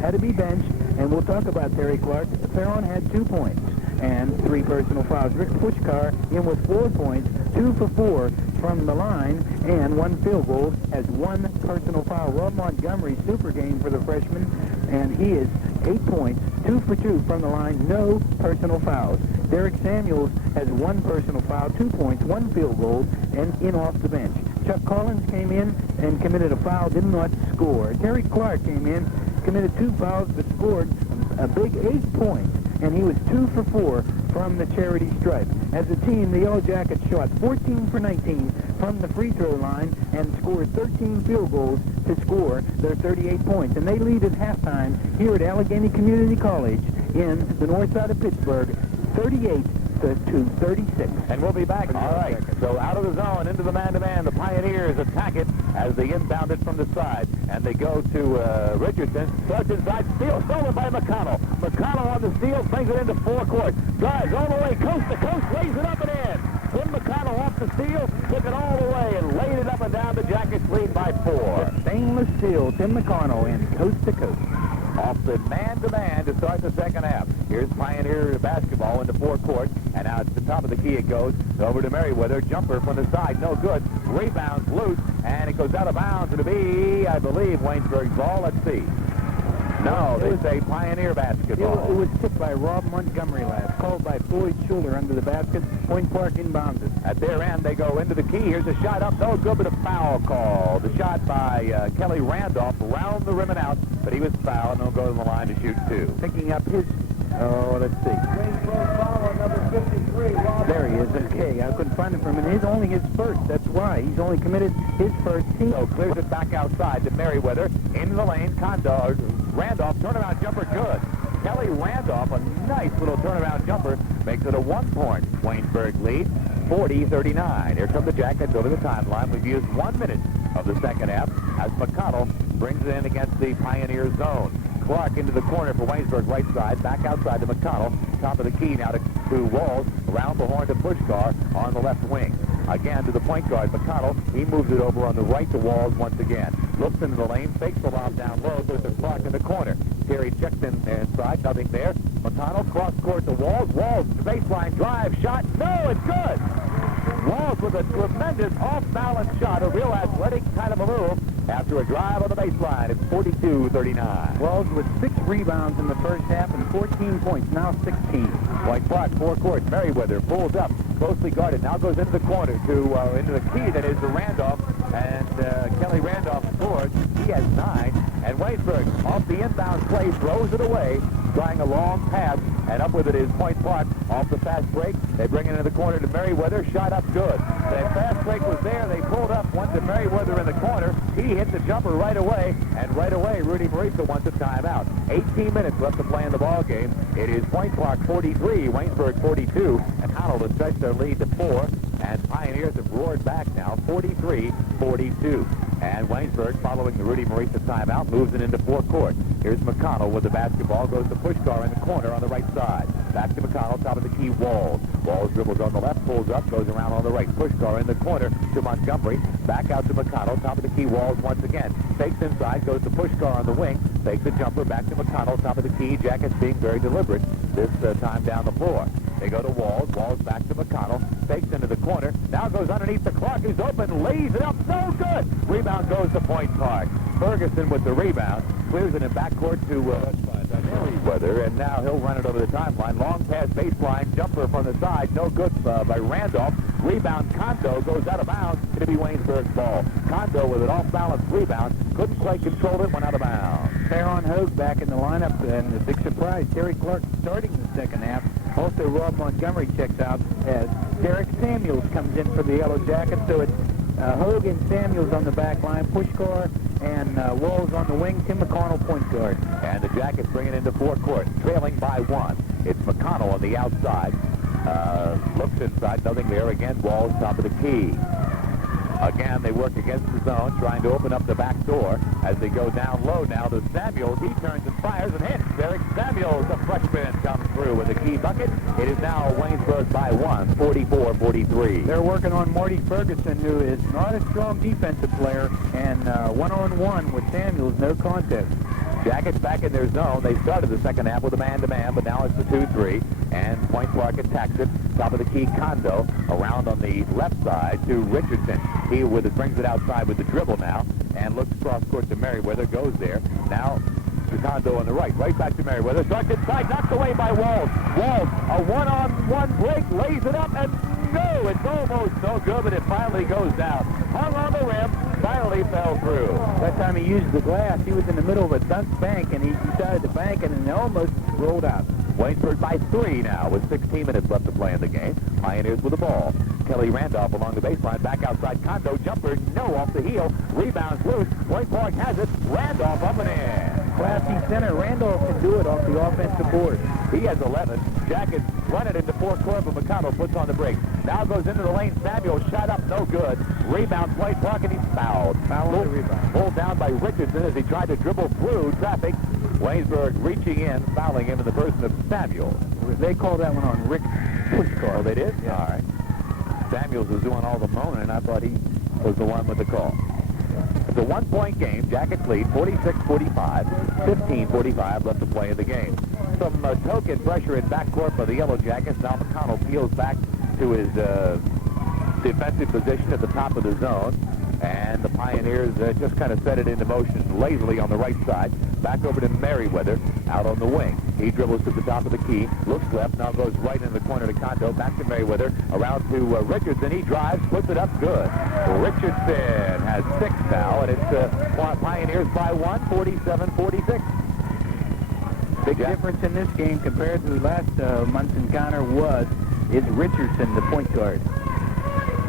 had to be benched, and we'll talk about Terry Clark. Theron had 2 points and 3 personal fouls. Rick Puskar in with 4 points, 2 for 4 from the line, and 1 field goal as 1 personal foul. Rob Montgomery, super game for the freshman, and he is 8 points, 2 for 2 from the line, no personal fouls. Derek Samuels has 1 personal foul, 2 points, 1 field goal, and in off the bench. Chuck Collins came in and committed a foul, did not score. Terry Clark came in, committed 2 fouls, but scored a big 8 points, and he was 2 for 4 from the charity stripe. As a team, the Yellow Jackets shot 14 for 19 from the free throw line and scored 13 field goals to score their 38 points. And they lead at halftime here at Allegheny Community College in the north side of Pittsburgh, 38 to 36. And we'll be back. All right. So out of the zone, into the man-to-man. The Pioneers attack it as they inbound it from the side. And they go to Richardson. Starts inside. Steal stolen by McConnell. McConnell on the steal. Brings it into forecourt. Drives all the way coast to coast. Lays it up and in. Tim McConnell off the steal. Took it all the way and laid it up and down. The Jackets lead by 4. Stainless steel. Tim McConnell in coast to coast. Off the man-to-man to start the second half. Here's Pioneer basketball into forecourt, and out at the top of the key it goes over to Merriweather. Jumper from the side, no good. Rebounds loose, and it goes out of bounds. It'll be, I believe, Waynesburg's ball. Let's see. No, they say Pioneer basketball. It was tipped by Rob Montgomery last. Called by Floyd Schuler under the basket. Point Park inbounds it. At their end, they go into the key. Here's a shot up. No good, but a foul call. The shot by Kelly Randolph around the rim and out, but he was fouled, and he'll go to the line to shoot 2. Picking up his... Oh, let's see. number 53. There he is. Okay, I couldn't find him for a minute. He's only his first. That's why. He's only committed his first team. So clears it back outside to Merriweather. Into the lane. Randolph, turnaround jumper, good. Kelly Randolph, a nice little turnaround jumper, makes it a 1-point Waynesburg lead, 40-39. Here come the Jackets over the timeline. We've used 1 minute of the second half as McConnell brings it in against the Pioneer zone. Clark into the corner for Waynesburg, right side, back outside to McConnell. Top of the key now to Walls, around the horn to Puskar on the left wing. Again to the point guard, McConnell. He moves it over on the right to Walls once again. Looks into the lane, fakes the lob down low, goes to Clark in the corner. Terry checked in inside, nothing there. McConnell cross court to Walls. Walls, baseline drive, shot. No, it's good. Walls with a tremendous off-balance shot, a real athletic kind of a move after a drive on the baseline. It's 42-39. Walls with 6 rebounds in the first half and 14 points, now 16. White Clark, forecourt. Merriweather pulls up, closely guarded. Now goes into the corner to into the key that is to Randolph, and Kelly Randolph scores. He has 9, and Waynesburg off the inbound play throws it away, trying a long pass, and up with it is Point Park off the fast break. They bring it into the corner to Merriweather. Shot up good. That fast break was there. They pulled up, went to Merriweather in the corner. He hit the jumper right away, and right away Rudy Marisa wants a timeout. 18 minutes left to play in the ball game. It is Point Park 43, Waynesburg 42, and Honnold has stretched their lead to 4, and Pioneers have roared back now, 43-42. And Waynesburg, following the Rudy Marisa timeout, moves it into forecourt. Here's McConnell with the basketball, goes to Puskar in the corner on the right side. Back to McConnell, top of the key, Walls. Walls dribbles on the left, pulls up, goes around on the right. Puskar in the corner to Montgomery. Back out to McConnell, top of the key, Walls once again. Fakes inside, goes to Puskar on the wing. Fakes the jumper, back to McConnell, top of the key. Jackets being very deliberate this time down the floor. They go to Walls. Walls back to McConnell. Fakes into the corner. Now goes underneath the Clark, who's open. Lays it up. No good. Rebound goes to Point Park. Ferguson with the rebound. Clears it in backcourt to Merriweather. And now he'll run it over the timeline. Long pass baseline. Jumper from the side. No good by Randolph. Rebound Kondo goes out of bounds. It'll be Waynesburg's ball. Kondo with an off-balance rebound. Couldn't quite control it. Went out of bounds. Farron Hogue back in the lineup, and the big surprise, Terry Clark starting the second half. Also, Rob Montgomery checks out as Derek Samuels comes in for the Yellow Jackets. So it's Hogue and Samuels on the back line, Puskar and Walls on the wing, Tim McConnell point guard. And the Jackets bring it into forecourt, trailing by 1. It's McConnell on the outside. Looks inside, nothing there. Again, Walls top of the key. Again, they work against the zone, trying to open up the back door as they go down low now to Samuels. He turns and fires and hits. Derek Samuels, the freshman, comes through with a key bucket. It is now Waynesburg by 1, 44-43. They're working on Marty Ferguson, who is not a strong defensive player, and one-on-one with Samuels, no contest. Jackets back in their zone. They started the second half with a man-to-man, but now it's the 2-3. And Point Park attacks it. Top of the key, Kondo. Around on the left side to Richardson. He brings it outside with the dribble now. And looks cross court to Merriweather. Goes there. Now to Kondo on the right. Right back to Merriweather. Starts inside. Knocked away by Walls. Walls, a one-on-one break. Lays it up. And no, it's almost no good, but it finally goes down. Hung on the rim. Finally fell through. That time he used the glass. He was in the middle of a dunk bank, and he decided to bank it, and it almost rolled out. Waynesburg by 3 now with 16 minutes left to play in the game. Pioneers with the ball. Kelly Randolph along the baseline. Back outside. Kondo jumper. No, off the heel. Rebounds loose. Point Park has it. Randolph up and in. Classy center. Randolph can do it off the offensive board. He has 11. Jackets run it into forecourt, but McConnell puts on the break. Now goes into the lane. Samuel shot up, no good. Rebound, Point Park, and he's fouled. Foul the rebound. Pulled down by Richardson as he tried to dribble through traffic. Waynesburg reaching in, fouling him in the person of Samuel. They called that one on Rick Puskar. Oh, they did? Yeah. All right. Samuels was doing all the moaning, and I thought he was the one with the call. It's a one-point game. Jackets lead 46-45, 15-45 left to play in the game. Some token pressure in backcourt by the Yellow Jackets. Now McConnell peels back to his defensive position at the top of the zone. And the Pioneers just kind of set it into motion lazily on the right side. Back over to Merriweather out on the wing. He dribbles to the top of the key, looks left, now goes right into the corner to Kondo. Back to Merriweather, around to Richardson. He drives, puts it up good. Richardson has 6 now, and it's Pioneers by 1, 47-46. Big difference in this game compared to last month's encounter is Richardson, the point guard.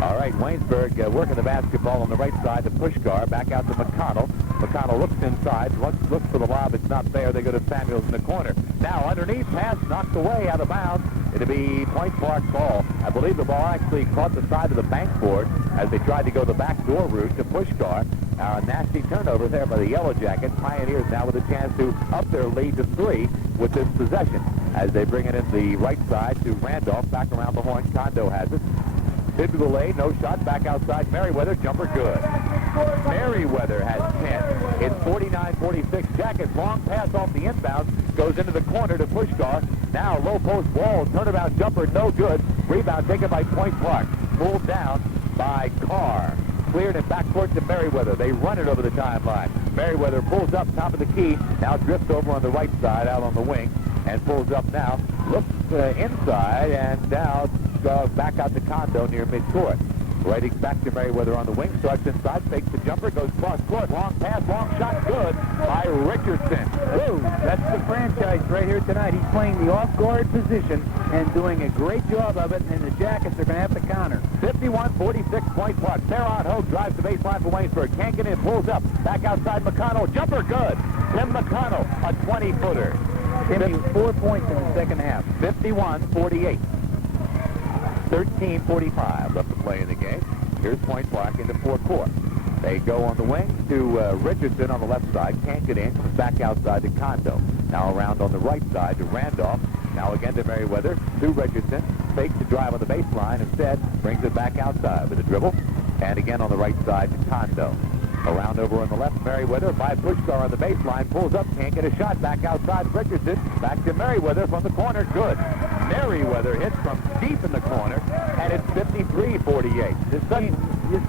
All right, Waynesburg working the basketball on the right side to Puskar, back out to McConnell. McConnell looks inside, looks for the lob. It's not there. They go to Samuels in the corner. Now underneath, pass knocked away out of bounds. It'll be Point Park ball. I believe the ball actually caught the side of the bank board as they tried to go the backdoor route to Puskar. A nasty turnover there by the Yellow Jackets. Pioneers now with a chance to up their lead to 3 with this possession as they bring it in the right side to Randolph. Back around the horn. Kondo has it. Into the lane, no shot, back outside. Merriweather, jumper good. Merriweather has 10. It's 49-46. Jackets, long pass off the inbound, goes into the corner to Puskar. Now low post ball, turnabout jumper, no good. Rebound taken by Point Park. Pulled down by Carr. Cleared in backcourt to Merriweather. They run it over the timeline. Merriweather pulls up top of the key, now drifts over on the right side, out on the wing, and pulls up now. Looks inside, and now back out to Kondo near midcourt. Right back to Merriweather on the wing, starts inside, fakes the jumper, goes cross court, long pass, long shot, good by Richardson. Whoa, that's the franchise right here tonight. He's playing the off-guard position and doing a great job of it, and the Jackets are going to have to counter. 51-46 Point Park. Theron Hogue drives the baseline for Waynesburg. Can't get in, pulls up, back outside McConnell, jumper good. Tim McConnell, a 20-footer. Timmy, 4 points in the second half. 51-48. 13:45 left to play in the game. Here's Point Park into forecourt. They go on the wing to Richardson on the left side. Can't get in. Comes back outside to Kondo. Now around on the right side to Randolph. Now again to Merriweather. To Richardson. Fakes the drive on the baseline. Instead, brings it back outside with a dribble. And again on the right side to Kondo. Around over on the left, Merriweather by Puskar on the baseline. Pulls up, can't get a shot. Back outside, Richardson. Back to Merriweather from the corner. Good. Merriweather hits from deep in the corner, and it's 53-48. This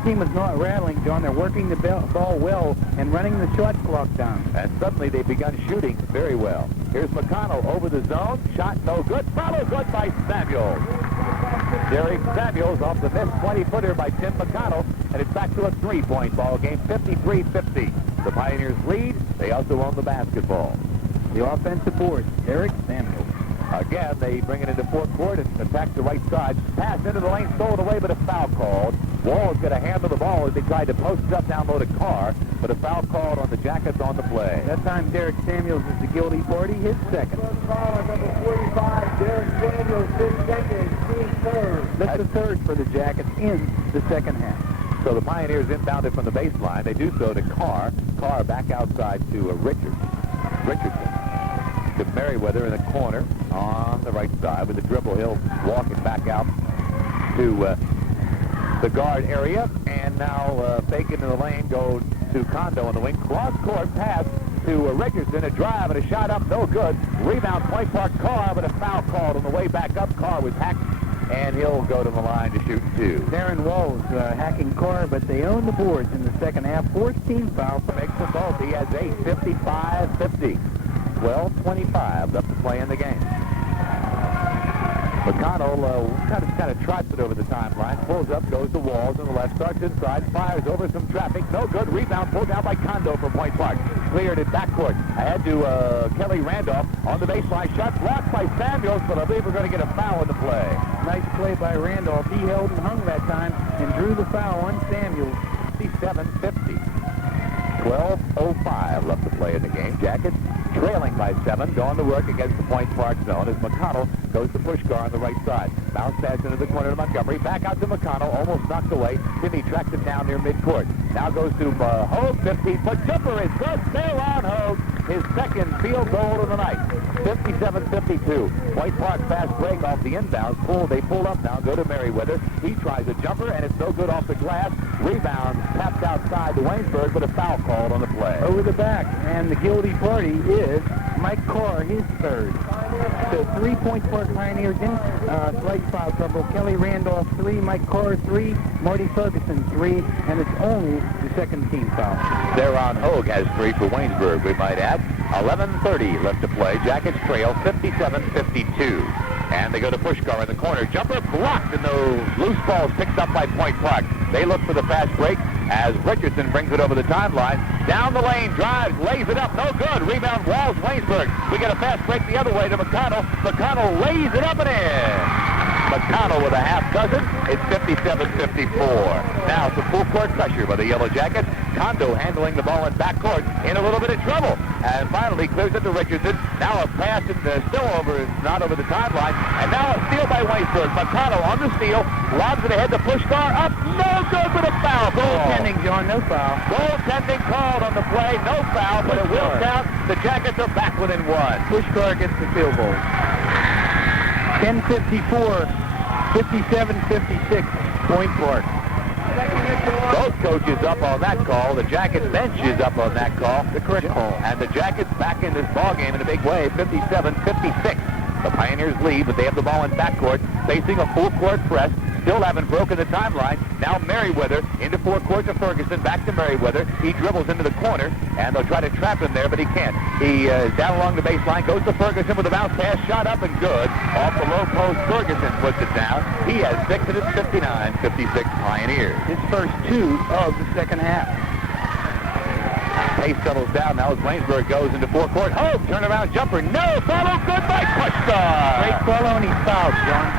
team is not rattling, John. They're working the ball well and running the shot clock down. And suddenly they've begun shooting very well. Here's McConnell over the zone. Shot no good. Follow good by Samuels. Derek Samuels off the missed 20-footer by Tim McConnell, and it's back to a 3-point ball game, 53-50. The Pioneers lead. They also own the basketball. The offensive board, Derek Samuels. Again, they bring it into forecourt and attack the right side. Pass into the lane, stole it away, but a foul called. Wall's going to handle the ball as they tried to post it up down low to Carr, but a foul called on the Jackets on the play. That time, Derek Samuels is the guilty party, his second. Number 45, Derek Samuels, his second, team third. That's the third for the Jackets in the second half. So the Pioneers inbounded from the baseline. They do so to Carr. Carr back outside to Richardson. To Merriweather in the corner on the right side with the dribble. He'll walk it back out to the guard area. And now fake into the lane, go to Kondo on the wing. Cross-court pass to Richardson. A drive and a shot up, no good. Rebound, Point Park, Carr, but a foul called on the way back up. Carr was hacked, and he'll go to the line to shoot 2. Darren Walls hacking Carr, but they own the boards in the second half. 14 foul. Makes them both. He has 8, 55-50. 12:25 left to play in the game. McConnell kind of trots it over the timeline, pulls up, goes to Walls on the left, starts inside, fires over some traffic, no good, rebound pulled down by Kondo for Point Park. Cleared in backcourt, ahead to Kelly Randolph on the baseline, shot blocked by Samuels, but I believe we're going to get a foul in the play. Nice play by Randolph. He held and hung that time and drew the foul on Samuels. 57-50. 12:05 left to play in the game. Jackets trailing by 7, going to work against the Point Park zone as McConnell goes to Puskar on the right side. Bounce pass into the corner to Montgomery. Back out to McConnell, almost knocked away. Timmy tracked him down near midcourt. Now goes to Hogue. 15-foot jumper is good. There on Hogue. His second field goal of the night. 57-52. Point Park fast break off the inbounds. They pull up now. Go to Merriweather. He tries a jumper, and it's no good off the glass. Rebound tapped outside to Waynesburg, but a foul called on the play. Over the back, and the guilty party is Mike Carr, his third. So 3 Point Park Pioneers in slight foul trouble. Kelly Randolph 3, Mike Carr 3, Marty Ferguson 3, and it's only the second team foul. Theron Hogue has 3 for Waynesburg, we might add. 11:30 left to play. Jackets trail 57-52. And they go to Puskar in the corner. Jumper blocked, and the loose ball is picked up by Point Park. They look for the fast break as Richardson brings it over the timeline. Down the lane, drives, lays it up, no good. Rebound Walls, Waynesburg. We get a fast break the other way to McConnell. McConnell lays it up and in. McConnell with a half dozen. It's 57-54. Now some full court pressure by the Yellow Jackets. Kondo handling the ball in backcourt, in a little bit of trouble. And finally clears it to Richardson. Now a pass and still over, not over the timeline. And now a steal by Waynesburg. McConnell on the steal, lobs it ahead to Puskar, up, no good with a foul. Goaltending, John, no foul. Goaltending called on the play, no foul, but it will count. The Jackets are back within 1. Puskar gets the field goal. 10:54, 57-56, Point Park. Both coaches up on that call. The Jackets bench is up on that call. The correct call. And the Jackets back in this ball game in a big way, 57-56. The Pioneers lead, but they have the ball in backcourt, facing a full court press. Still haven't broken the timeline. Now Merriweather into forecourt to Ferguson. Back to Merriweather. He dribbles into the corner, and they'll try to trap him there, but he can't. He is down along the baseline. Goes to Ferguson with a bounce pass. Shot up and good. Off the low post, Ferguson puts it down. He has 6, and it's 59-56 Pioneers. His first 2 of the second half. Pace settles down now as Waynesburg goes into forecourt. Hogue, turnaround jumper. No, follow good by Puskar. Great follow, and he's fouled, John.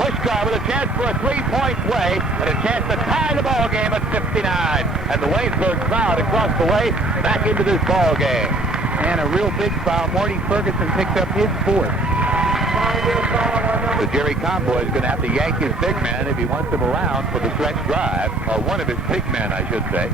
Puskar with a chance for a 3-point play and a chance to tie the ball game at 59. And the Waynesburg crowd across the way back into this ball game. And a real big foul. Marty Ferguson picks up his 4th. So Jerry Conboy is going to have to yank his big man if he wants him around for the stretch drive, or one of his big men, I should say.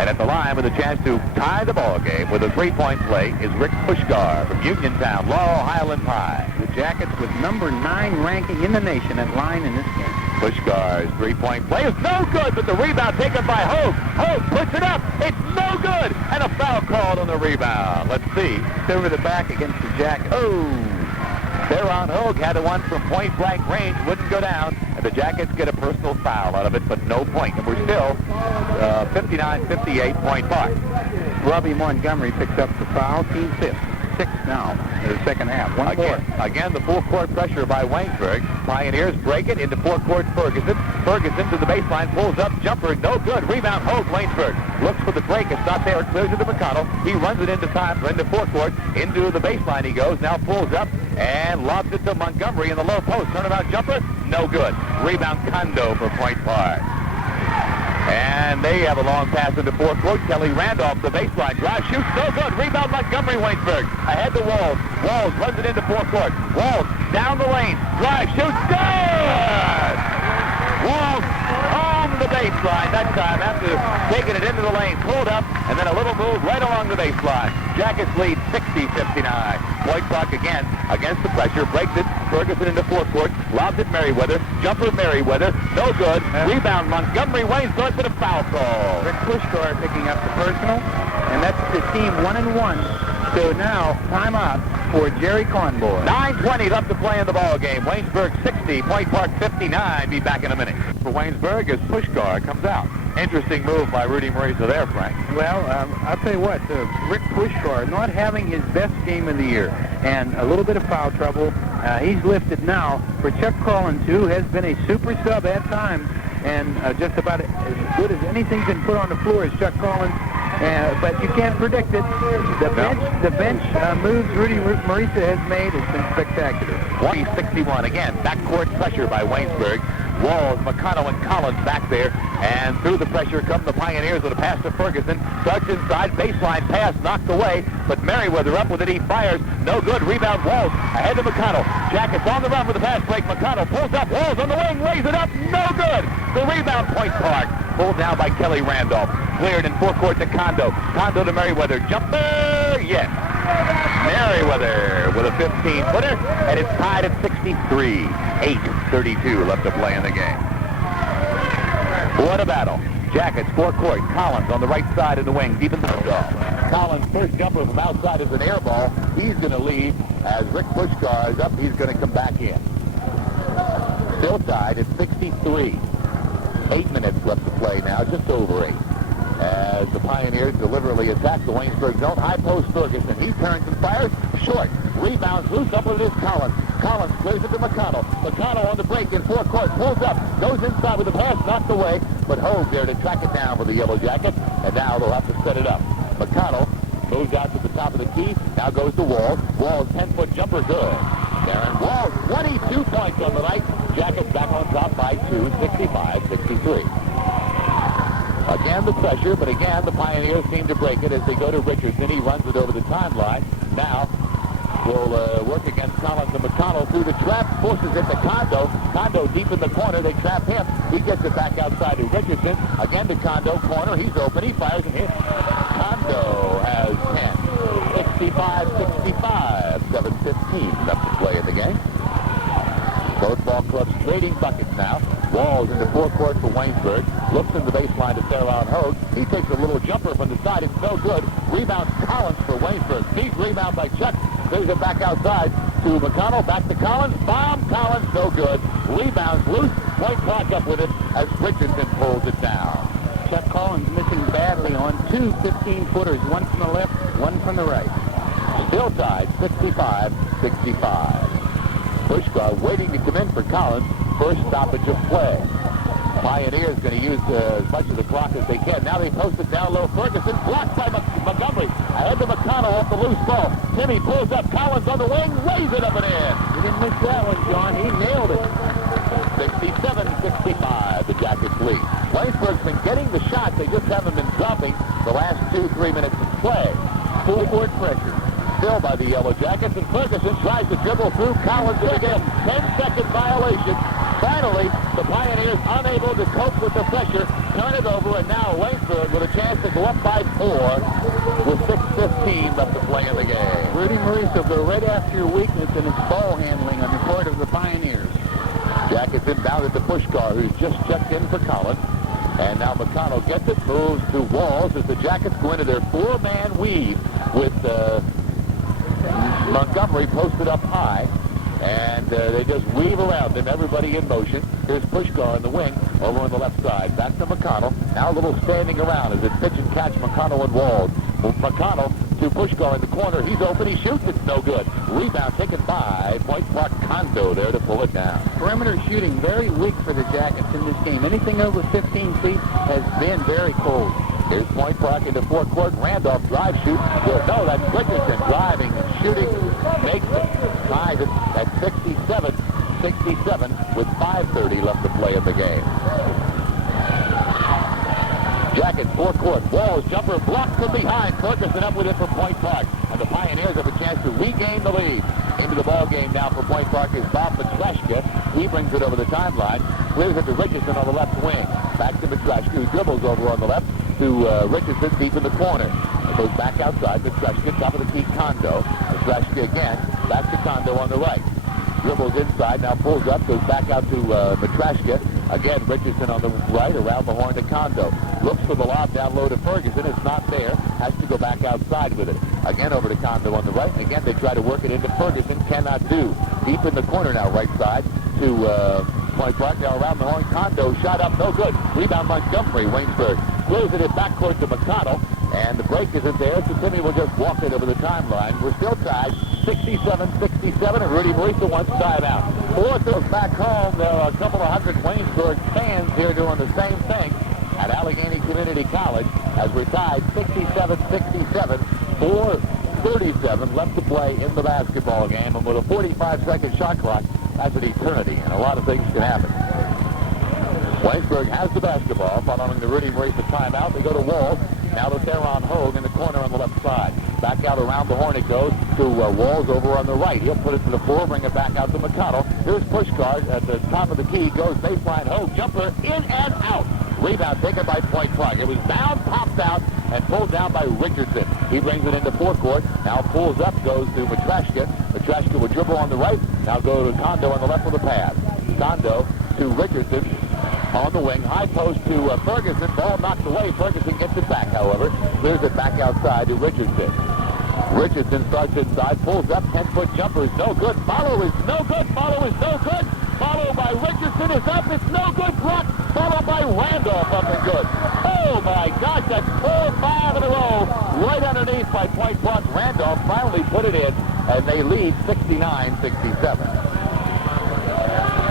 And at the line with a chance to tie the ball game with a 3-point play is Rick Puskar from Uniontown, Laurel Highland High. The Jackets with number 9 ranking in the nation at line in this game. Puskar's 3-point play is no good, but the rebound taken by Hogue. Hogue puts it up. It's no good, and a foul called on the rebound. Let's see. It's over the back against the Jackets. Theron Hogue had a one from point-blank range, wouldn't go down, and the Jackets get a personal foul out of it, but no point. And we're still 59-58 Point Park. Robbie Montgomery picks up the foul, team 5th. 6 now in the second half. One more. Again, the full court pressure by Waynesburg. Pioneers break it into forecourt Ferguson. Ferguson to the baseline, pulls up, jumper, no good. Rebound, Hogue, Waynesburg. Looks for the break, it's not there, it clears it to McConnell. He runs it into forecourt, into the baseline he goes, now pulls up and lobs it to Montgomery in the low post. Turnabout jumper, no good. Rebound, Kondo for Point Park. And they have a long pass into forecourt. Kelly Randolph, the baseline drive, shoots, no good. Rebound, Montgomery, Waynesburg. Ahead to Walls. Walls runs it into forecourt. Walls down the lane. Drive, shoots, good! Walls on the baseline that time after taking it into the lane. Pulled up, and then a little move right along the baseline. Jackets lead 60-59. Point Park again against the pressure. Breaks it. Ferguson into forecourt. Lobs it Merriweather. Jumper Merriweather. No good. Rebound Montgomery. Waynesburg with a foul call. Rick Puskar picking up the personal. And that's the team 1-1. So now, timeout for Jerry Conboy. 9:20 left to play in the ball game. Waynesburg 60, Point Park 59. Be back in a minute. For Waynesburg as Puskar comes out. Interesting move by Rudy Marisa there, Frank. Well, I'll tell you what, Rick Puskar not having his best game of the year and a little bit of foul trouble. He's lifted now for Chuck Collins, who has been a super sub at times and just about as good as anything's been put on the floor as Chuck Collins. But you can't predict it. The bench moves Rudy Marisa has made has been spectacular. 20-61 again. Backcourt pressure by Waynesburg. Walls, McConnell, and Collins back there. And through the pressure come the Pioneers with a pass to Ferguson. Starts inside, baseline pass knocked away, but Merriweather up with it. He fires. No good. Rebound Walls. Ahead to McConnell. Jackets on the run with the pass break. McConnell pulls up. Walls on the wing. Lays it up. No good. The rebound, Point Park. Pulled down by Kelly Randolph. Cleared in forecourt to Kondo. Kondo to Merriweather. Jumper. Yes. Merriweather with a 15-footer, and it's tied at 63. 8:32 left to play in the game. What a battle. Jackets, forecourt. Collins on the right side of the wing, deep in the middle. Collins' first jumper from outside is an air ball. He's going to lead. As Rick Puskar is up, he's going to come back in. Still tied at 63. 8 minutes left to play now, just over 8. As the Pioneers deliberately attack the Waynesburg zone. High post Ferguson. He turns and fires. Short. Rebounds loose. Up with it is Collins. Collins clears it to McConnell. McConnell on the break in forecourt. Pulls up. Goes inside with the pass. Knocked away. But Hogue there to track it down for the Yellow Jackets. And now they'll have to set it up. McConnell moves out to the top of the key. Now goes to Walls. Walls 10-foot jumper good. Darren Walls 22 points on the night. Jackets back on top by 2. 65-63. Again, the pressure, but again, the Pioneers seem to break it as they go to Richardson. He runs it over the timeline. Now, will work against Collins and McConnell through the trap, forces it to Kondo. Kondo deep in the corner. They trap him. He gets it back outside to Richardson. Again to Kondo, corner. He's open. He fires and hits. Kondo has 10. 65-65. 7:15 left to play in the game. Both ball clubs trading buckets now. Walls into forecourt for Waynesburg. Looks in the baseline to Fairlawn Hogue. He takes a little jumper from the side. It's no good. Rebounds Collins for Waynesburg. Deep rebound by Chuck. Clears it back outside to McConnell. Back to Collins. Bomb. Collins. No good. Rebounds loose. Point Park up with it as Richardson pulls it down. Chuck Collins missing badly on 2 15-footers. One from the left, one from the right. Still tied. 65-65. Puskar waiting to come in for Collins. First stoppage of play. Pioneers going to use as much of the clock as they can. Now they post it down low. Ferguson blocked by Montgomery. Ahead to McConnell off the loose ball. Timmy pulls up. Collins on the wing. Lays it up and in. He didn't miss that one, John. He nailed it. 67-65, the Jackets lead. Waynesburg's been getting the shots. They just haven't been dropping the last 2-3 minutes of play. Full court pressure. Still by the Yellow Jackets, and Ferguson tries to dribble through Collins again. 10-second violation. Finally, the Pioneers unable to cope with the pressure, turn it over, and now Waynesburg with a chance to go up by 4 with 6:15 left to play in the game. Rudy Marisa, go right after your weakness in his ball handling on the part of the Pioneers. Jackets inbounded to Puskar, who's just checked in for Collins. And now McConnell gets it, moves to Walls as the Jackets go into their 4-man weave with Montgomery posted up high, and they just weave around him, everybody in motion. Here's Puskar in the wing, over on the left side. Back to McConnell. Now a little standing around as it pitch and catch McConnell and Walls. McConnell to Puskar in the corner. He's open. He shoots. It's no good. Rebound taken by Point Park Kondo there to pull it down. Perimeter shooting very weak for the Jackets in this game. Anything over 15 feet has been very cold. Here's Point Park into forecourt. Randolph drive shoot. No, that's Richardson driving and shooting. Makes it. Ties it at 67-67 with 5:30 left to play in the game. Jackets forecourt. Walls jumper blocked from behind. Ferguson up with it for Point Park. And the Pioneers have a chance to regain the lead. Into the ball game now for Point Park is Bob Matrashka. He brings it over the timeline. Clears it to Richardson on the left wing. Back to Matrashka, who dribbles over on the left to Richardson deep in the corner. It goes back outside. Matrashka, top of the key, Kondo. Matrashka again. Back to Kondo on the right. Dribbles inside, now pulls up, goes back out to Matrashka. Again, Richardson on the right, around the horn to Kondo. Looks for the lob down low to Ferguson. It's not there. Has to go back outside with it. Again over to Kondo on the right. And again, they try to work it into Ferguson. Cannot do. Deep in the corner now, right side to Point Park. Now around the horn. Kondo shot up, no good. Rebound Montgomery. Waynesburg clears it in backcourt to McConnell. And the break isn't there, so Timmy will just walk it over the timeline. We're still tied, 67-67, and Rudy Marisa wants timeout. Fourth is back home. There are a couple of hundred Waynesburg fans here doing the same thing at Allegheny Community College as we're tied 67-67, 4:37 left to play in the basketball game. And with a 45-second shot clock, that's an eternity, and a lot of things can happen. Waynesburg has the basketball following the Rudy Marisa timeout. They go to Walls. Now to Theron Hogue in the corner on the left side. Back out around the horn it goes to Walls over on the right. He'll put it to the floor, bring it back out to McConnell. Here's Puskar at the top of the key. Goes baseline. Hogue jumper in and out. Rebound taken by Point Park. It was bound, popped out, and pulled down by Richardson. He brings it into forecourt. Now pulls up, goes to Matrashka. Matrashka will dribble on the right. Now go to Kondo on the left with a pass. Kondo to Richardson on the wing. High post to Ferguson. Ball knocked away. Ferguson gets it back, however. Clears it back outside to Richardson. Richardson starts inside, pulls up, 10-foot jumper is no good. Follow is no good. Follow is no good. Follow by Richardson is up. It's no good. Block. Followed by Randolph up and good. Oh, my gosh. That's 4-5 in a row. Right underneath by Point Park. Randolph finally put it in, and they lead 69-67.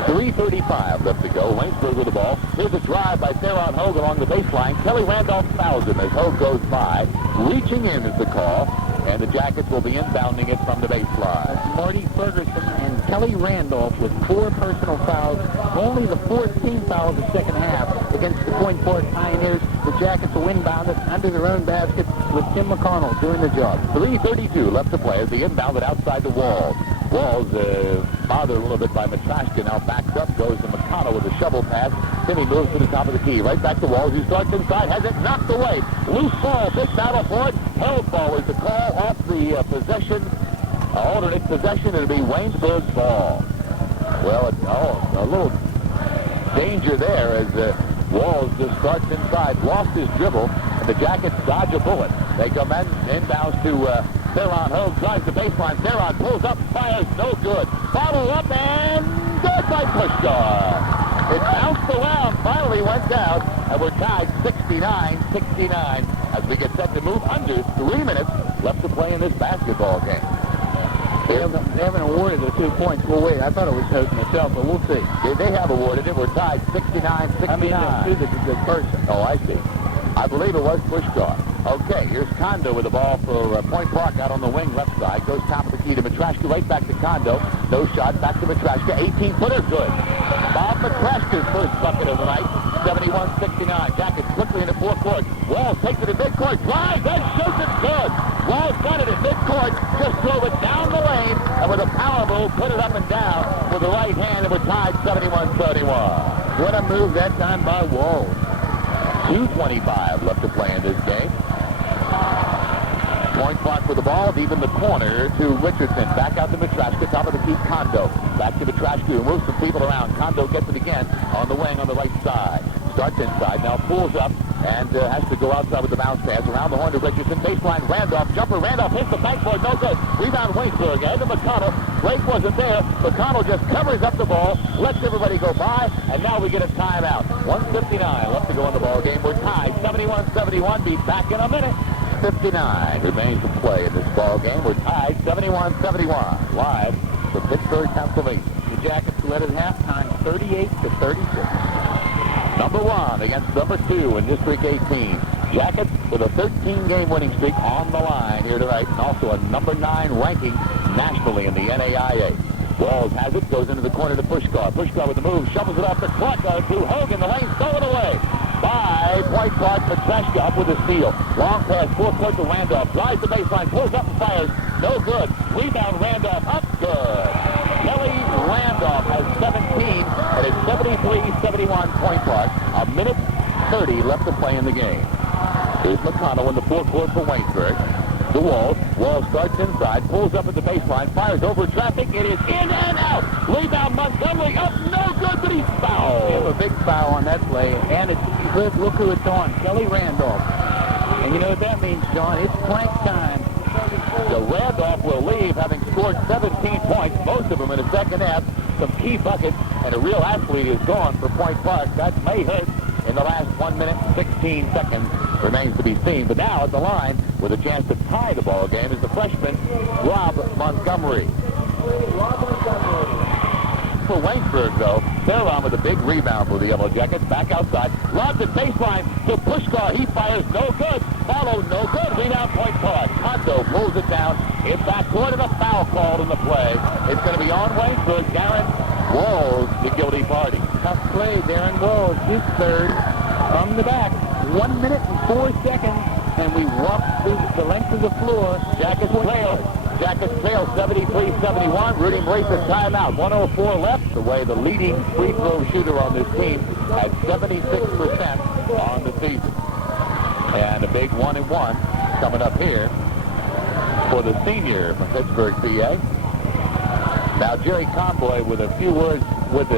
3:35 left to go. Waynesburg with the ball. Here's a drive by Theron Hogue along the baseline. Kelly Randolph fouls him as Hogue goes by. Reaching in is the call, and the Jackets will be inbounding it from the baseline. Marty Ferguson and Kelly Randolph with 4 personal fouls. Only the 4th team foul of the second half against the Point Park Pioneers. The Jackets will inbound it under their own basket with Tim McConnell doing the job. 3:32 left to play as they inbound it outside the wall. Walls bothered a little bit by Matrashka. Now backs up, goes to McConnell with a shovel pass. Then he moves to the top of the key. Right back to Walls, who starts inside, has it knocked away. Loose ball, big battle for it. Held ball is the call off the possession. Alternate possession, it'll be Waynesburg's ball. Well, a little danger there as Walls just starts inside, lost his dribble, and the Jackets dodge a bullet. They come in, inbounds to Theron Hogue, drives the baseline. Theron pulls up, fires, no good. Follow up, and good by Puskar. It bounced around, finally went down, and we're tied 69-69 as we get set to move under 3 minutes left to play in this basketball game. They haven't awarded the 2 points. Well, wait, I thought it was Hogue myself, but we'll see. They have awarded it. We're tied 69-69. I mean, to the person. Oh, I see. I believe it was Puskar. Okay, here's Kondo with the ball for Point Park out on the wing left side. Goes top of the key to Matrashka, right back to Kondo. No shot, back to Matrashka. 18-footer, good. Bob Matrashka's first bucket of the night. 71-69. Jackets quickly into forecourt. Walls takes it to midcourt. Drives and shoots it good. Walls got it at midcourt. Just drove it down the lane. And with a power move, put it up and down with the right hand. And we're tied 71-71. What a move that time by Walls. 2:25 left to play in this game. Point Park with the ball, deep in the corner to Richardson. Back out to Matrashka, top of the key, Kondo. Back to Matrashka, who moves some people around. Kondo gets it again on the wing on the right side. Starts inside, now pulls up and has to go outside with the bounce pass. Around the horn to Richardson. Baseline, Randolph, jumper. Randolph hits the backboard, no good. Rebound, Waynesburg. Ahead to McConnell. Break wasn't there. McConnell just covers up the ball, lets everybody go by, and now we get a timeout. 1:59 left to go in the ball game. We're tied 71-71. Be back in a minute. 59 remains to play in this ball game. We're tied 71-71. Live from Pittsburgh, Pennsylvania. The Jackets led at halftime 38-36. Number 1 against number 2 in District 18. Jackets with a 13-game winning streak on the line here tonight, and also a number 9 ranking nationally in the NAIA. Walls has it, goes into the corner to Puskar. Puskar with the move, shovels it off the clock to Hogue in the lane, stolen away by Point Park. Matrashka up with a steal. Long pass, forecourt to Randolph. Drives the baseline, pulls up and fires. No good. Rebound, Randolph, up, good. Kelly Randolph has 17, and it's 73-71 Point Park. A minute 30 left to play in the game. Here's McConnell in the forecourt for Waynesburg. The Walls. Walls starts inside, pulls up at the baseline, fires over traffic. It is in and out. Rebound, Montgomery up, no good, but he's fouled. They have a big foul on that play, and it's good. Look who it's on, Kelly Randolph. And you know what that means, John? It's plank time. So Randolph will leave, having scored 17 points, most of them in the second half. Some key buckets, and a real athlete is gone for Point Park. That may hurt in the last 1 minute and 16 seconds. Remains to be seen. But now at the line, with a chance to tie the ball game, is the freshman, Rob Montgomery. For Waynesburg, though, Theron with a big rebound for the Yellow Jackets. Back outside. Lobs at baseline to Puskar. He fires. No good. Follow. No good. Rebound, Point Park. Kondo pulls it down. In backcourt and a foul called in the play. It's going to be on Waynesburg. Darren Walls, the guilty party. Tough play. Darren Walls, his third from the back. 1 minute and 4 seconds, and we walked through the length of the floor. Jackets trail 73-71. Rudy Marisa timeout. 1:04 left. The way the leading free throw shooter on this team at 76% on the season. And a big 1-1 coming up here for the senior from Pittsburgh, PA. Now Jerry Conboy with a few words with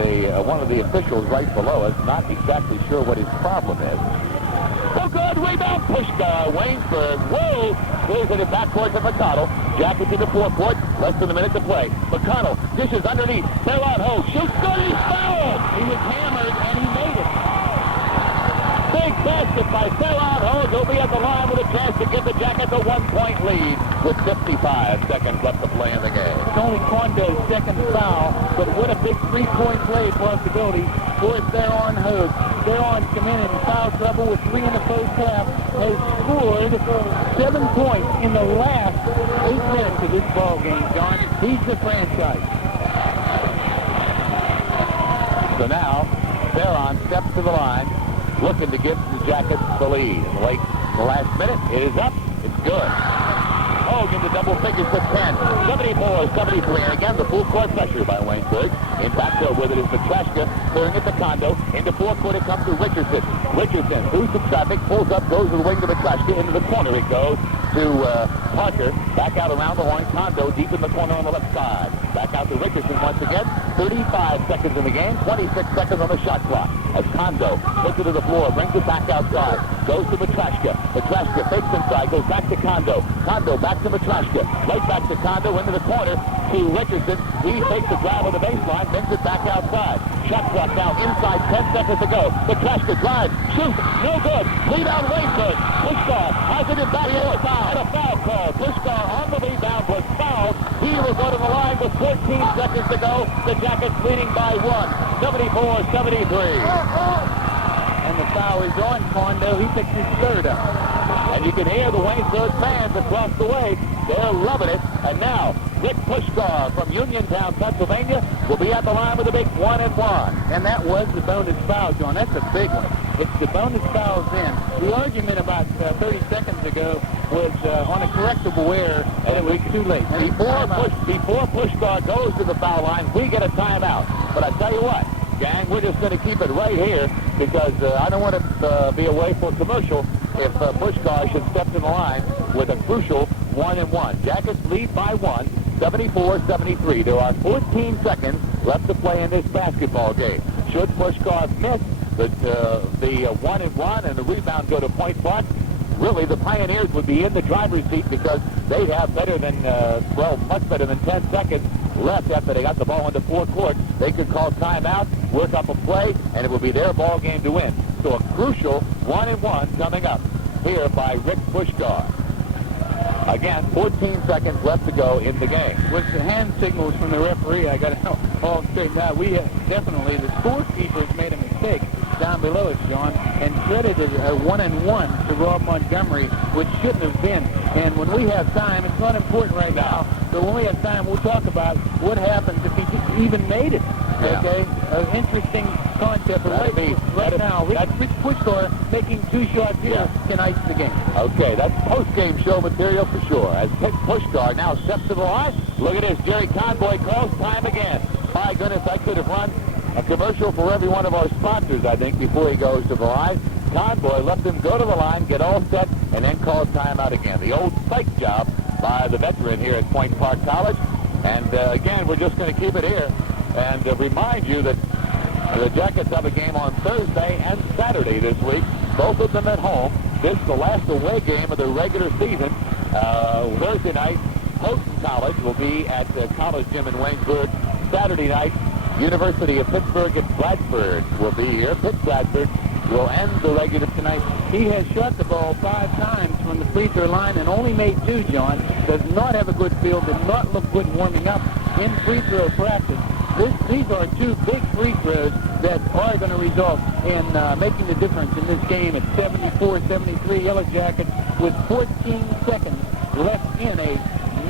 one of the officials right below us. Not exactly sure what his problem is. Oh, good rebound. Puskar, Waynesburg. Whoa! Clears it backcourt to McConnell. Jacket to the forecourt. Less than a minute to play. McConnell dishes underneath. They're on Hogue. Shoots good. He's fouled. He was hammered, and he made it. Big basket by Theron Hogue. He'll be at the line with a chance to give the Jackets a 1-point lead with 55 seconds left to play in the game. It's only Condo's second foul, but what a big three-point play possibility for Theron Hogue. Theron's come in foul trouble with 3 in the first half, has scored 7 points in the last 8 minutes of this ball game, John. He's the franchise. So now, Theron steps to the line, looking to give the Jackets the lead. In the last minute, it is up. It's good. Hogue into double figures with 10. 74-73. And again, the full court pressure by Waynesburg. In backcourt with it is Petrashka, clearing it to Kondo. Into forecourt it comes to Richardson. Richardson through some traffic, pulls up, goes to the wing to Petrashka. Into the corner it goes to Parker. Back out around the horn. Kondo deep in the corner on the left side. Back out to Richardson once again. 35 seconds in the game. 26 seconds on the shot clock. As Kondo puts it to the floor, brings it back outside. Goes to Petrashka. Petrashka fakes inside, goes back to Kondo. Kondo back to Petrashka. Right back to Kondo into the corner to Richardson. He takes the drive on the baseline, brings it back outside. Shot clock now inside, 10 seconds to go. Petrashka drives, shoots, no good. Rebound Waynesburg. Puskar has it in back and a foul call. Puskar on the rebound was fouled. He will go to the line with 14 seconds to go. The Jackets leading by 1. 74-73. And the foul is on Kondo. He picks his third up. And you can hear the Waynesburg fans across the way. They're loving it. And now, Rick Puskar from Uniontown, Pennsylvania, will be at the line with a big 1-1. And that was the bonus foul, John. That's a big one. It's the bonus fouls in. The argument about 30 seconds ago was on a correctable error, and it was too late. Before Puskar goes to the foul line, we get a timeout. But I tell you what, gang, we're just going to keep it right here because I don't want to be away for commercial if Puskar should step to the line with a crucial 1-1. Jackets lead by 1, 74-73. There are 14 seconds left to play in this basketball game. Should Puskar miss the 1-1 and the rebound go to Point Park, really the Pioneers would be in the driver's seat because they'd have better than, much better than 10 seconds left after they got the ball into forecourt. They could call timeout, work up a play, and it would be their ball game to win. So a crucial 1-1 coming up here by Rick Puskar. Again, 14 seconds left to go in the game. With the hand signals from the referee, I got to all straightened out. We definitely, the scorekeepers made a mistake down below us, John, and credited a 1-1 to Rob Montgomery, which shouldn't have been. And when we have time, it's not important right now, but when we have time, we'll talk about what happens if he even made it. Yeah. Okay? An interesting concept. Right now, Rich Puskar making 2 shots here tonight's the game. Okay, that's post-game show material for sure. As Puskar now steps to the line. Look at this. Jerry Conboy calls time again. My goodness, I could have run a commercial for every one of our sponsors, I think, before he goes to the line. Conboy left him go to the line, get all set, and then call timeout again. The old psych job by the veteran here at Point Park College. And again, we're just going to keep it here and remind you that the Jackets have a game on Thursday and Saturday this week, both of them at home. This is the last away game of the regular season. Thursday night, Hogue College will be at the College Gym in Waynesburg. Saturday night, University of Pittsburgh and Bradford will be here. Pitt Bradford will end the regular tonight. He has shot the ball 5 times from the free throw line and only made 2, John. Does not have a good field, did not look good warming up in free throw practice. These are 2 big free throws that are going to result in making the difference in this game at 74-73. Yellow Jackets with 14 seconds left in a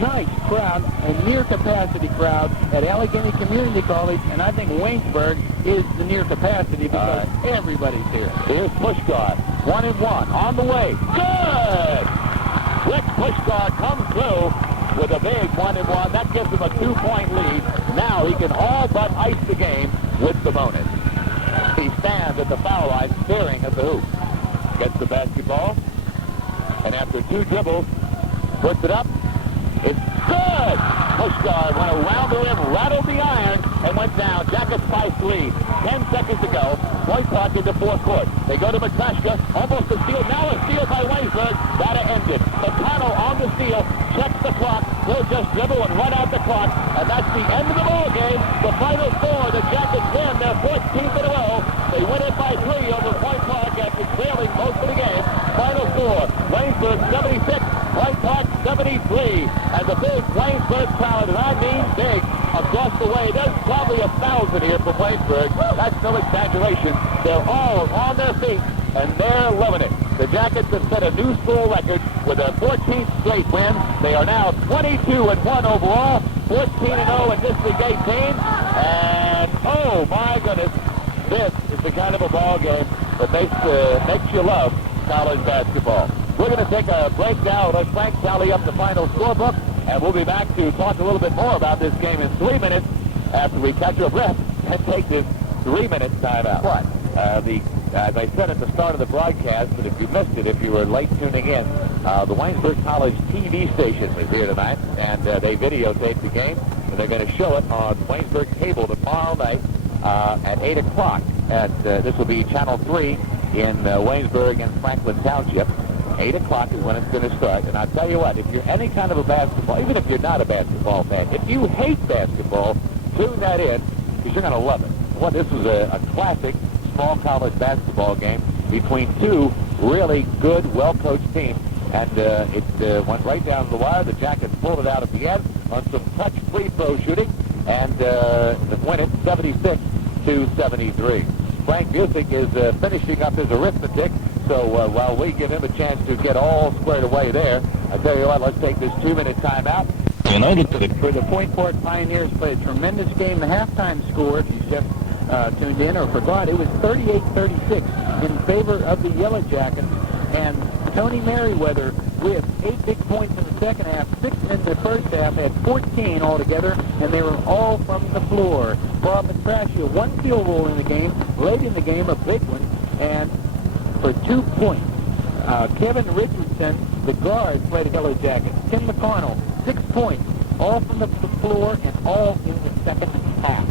nice crowd, a near-capacity crowd at Allegheny Community College, and I think Waynesburg is the near-capacity because everybody's here. Here's Puskar, 1-1, on the way. Good! Rick Puskar comes through with a big 1-1. That gives him a 2-point lead. Now he can all but ice the game with the bonus. He stands at the foul line staring at the hoop. Gets the basketball, and after 2 dribbles, puts it up. It's good! Puskar went around the rim, rattled the iron, and went down. Jackets by 3. 10 seconds to go. Point clock into fourth court. They go to McConnell, almost a steal. Now a steal by Waynesburg. That ended. McConnell on the steal, checks the clock. He'll just dribble and run out the clock, and that's the end of the ball game. The final score, the Jackets win their 14th in a row. They win it by 3 over Point Park after trailing most of the game. Final score, Waynesburg 76, Point Park 73. And the big Waynesburg crowd, and I mean big, across the way. There's probably 1,000 here from Waynesburg. That's no exaggeration. They're all on their feet, and they're loving it. The Jackets have set a new school record with their 14th straight win. They are now 22-1 overall, 14-0 in District 18. And, oh, my goodness, this is the kind of a ball game that makes you love college basketball. We're going to take a break now. Let Frank tally up the final scorebook, and we'll be back to talk a little bit more about this game in 3 minutes after we catch our breath and take this 3-minute timeout. What? As I said at the start of the broadcast, but if you missed it, if you were late tuning in, the Waynesburg College TV station was here tonight, and they videotaped the game, and they're going to show it on Waynesburg cable tomorrow night at 8 o'clock. And this will be Channel 3 in Waynesburg and Franklin Township. 8 o'clock is when it's going to start. And I'll tell you what, if you're any kind of a basketball, even if you're not a basketball fan, if you hate basketball, tune that in because you're going to love it. Well, this was a classic small college basketball game between 2 really good, well-coached teams. And it went right down to the wire. The Jackets pulled it out at the end on some touch free throw shooting and win it 76-73. Frank Busick is finishing up his arithmetic. So while we give him a chance to get all squared away there, I tell you what, let's take this 2-minute timeout. For the Point Park Pioneers played a tremendous game. The halftime score, if you just tuned in or forgot, it was 38-36 in favor of the Yellow Jackets. And Tony Merriweather with 8 big points in the second half, 6 in the first half, had 14 altogether, and they were all from the floor. Bob McCrashy, 1 field goal in the game, late in the game, a big one, and for 2 points. Kevin Richardson, the guard, played a Yellow Jacket. Tim McConnell, 6 points, all from the floor and all in the second half.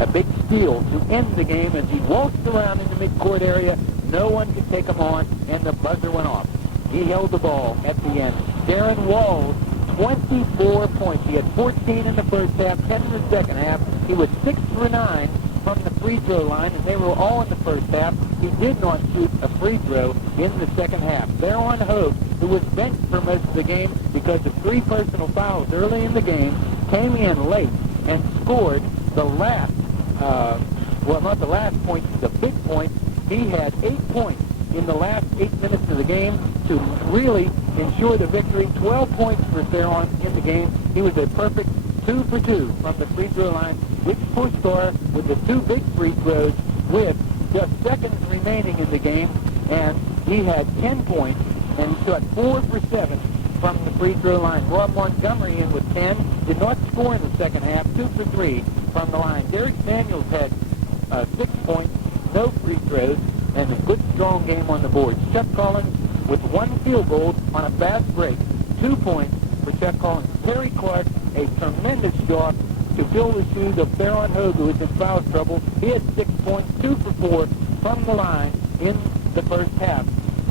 A big steal to end the game as he waltzed around in the midcourt area. No one could take him on, and the buzzer went off. He held the ball at the end. Darren Walls, 24 points. He had 14 in the first half, 10 in the second half. He was 6 for 9 from the free throw line, and they were all in the first half. He did not shoot a free throw in the second half. Theron Hogue, who was benched for most of the game because of 3 personal fouls early in the game, came in late and scored the last, well, not the last point, the big point. He had 8 points in the last 8 minutes of the game to really ensure the victory. 12 points for Theron in the game. He was a perfect 2 for 2 from the free throw line. Rick Puskar with the 2 big free throws with just seconds remaining in the game, and he had 10 points and he shot 4 for 7 from the free throw line. Rob Montgomery in with 10, did not score in the second half, 2 for 3 from the line. Derek Daniels had 6 points, no free throws, and a good strong game on the board. Chuck Collins with 1 field goal on a fast break, 2 points for Chuck Collins. Terry Clark, a tremendous job to fill the shoes of Theron Hogue, who was in foul trouble. He had 6 points, 2 for 4 from the line in the first half.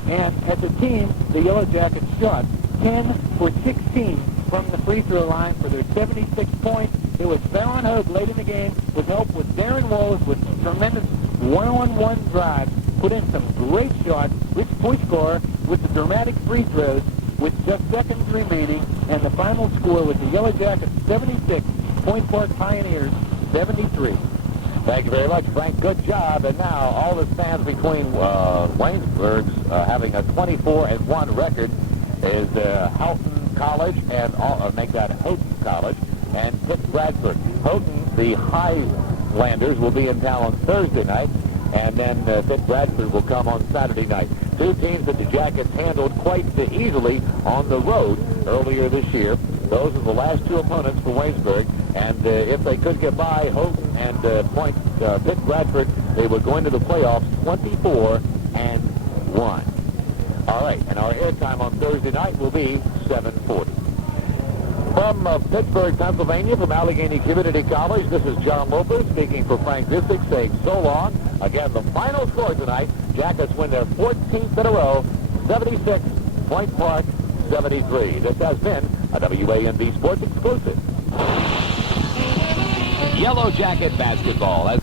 And as a team, the Yellow Jackets shot 10 for 16 from the free throw line for their 76 points. It was Theron Hogue late in the game with help with Darren Wallace with tremendous one-on-one drives, put in some great shots. Rich Puskar with the dramatic free throws with just seconds remaining, and the final score was the Yellow Jackets 76, Point Park Pioneers 73. Thank you very much, Frank. Good job. And now all that stands between Waynesburg's having a 24-1 record is Houghton College and make that Houghton College and Pitt Bradford. Houghton, the Highlanders, will be in town on Thursday night, and then Pitt Bradford will come on Saturday night. Two teams that the Jackets handled quite easily on the road earlier this year. Those are the last two opponents for Waynesburg, and if they could get by Houghton and Pitt Bradford, they would go into the playoffs 24-1. All right, and our airtime on Thursday night will be 7:40. From Pittsburgh, Pennsylvania, from Allegheny Community College, this is John Loper speaking for Frank Disick, saying so long. Again, the final score tonight, Jackets win their 14th in a row, 76, Point Park 73. This has been a WANB Sports exclusive. Yellow Jacket basketball.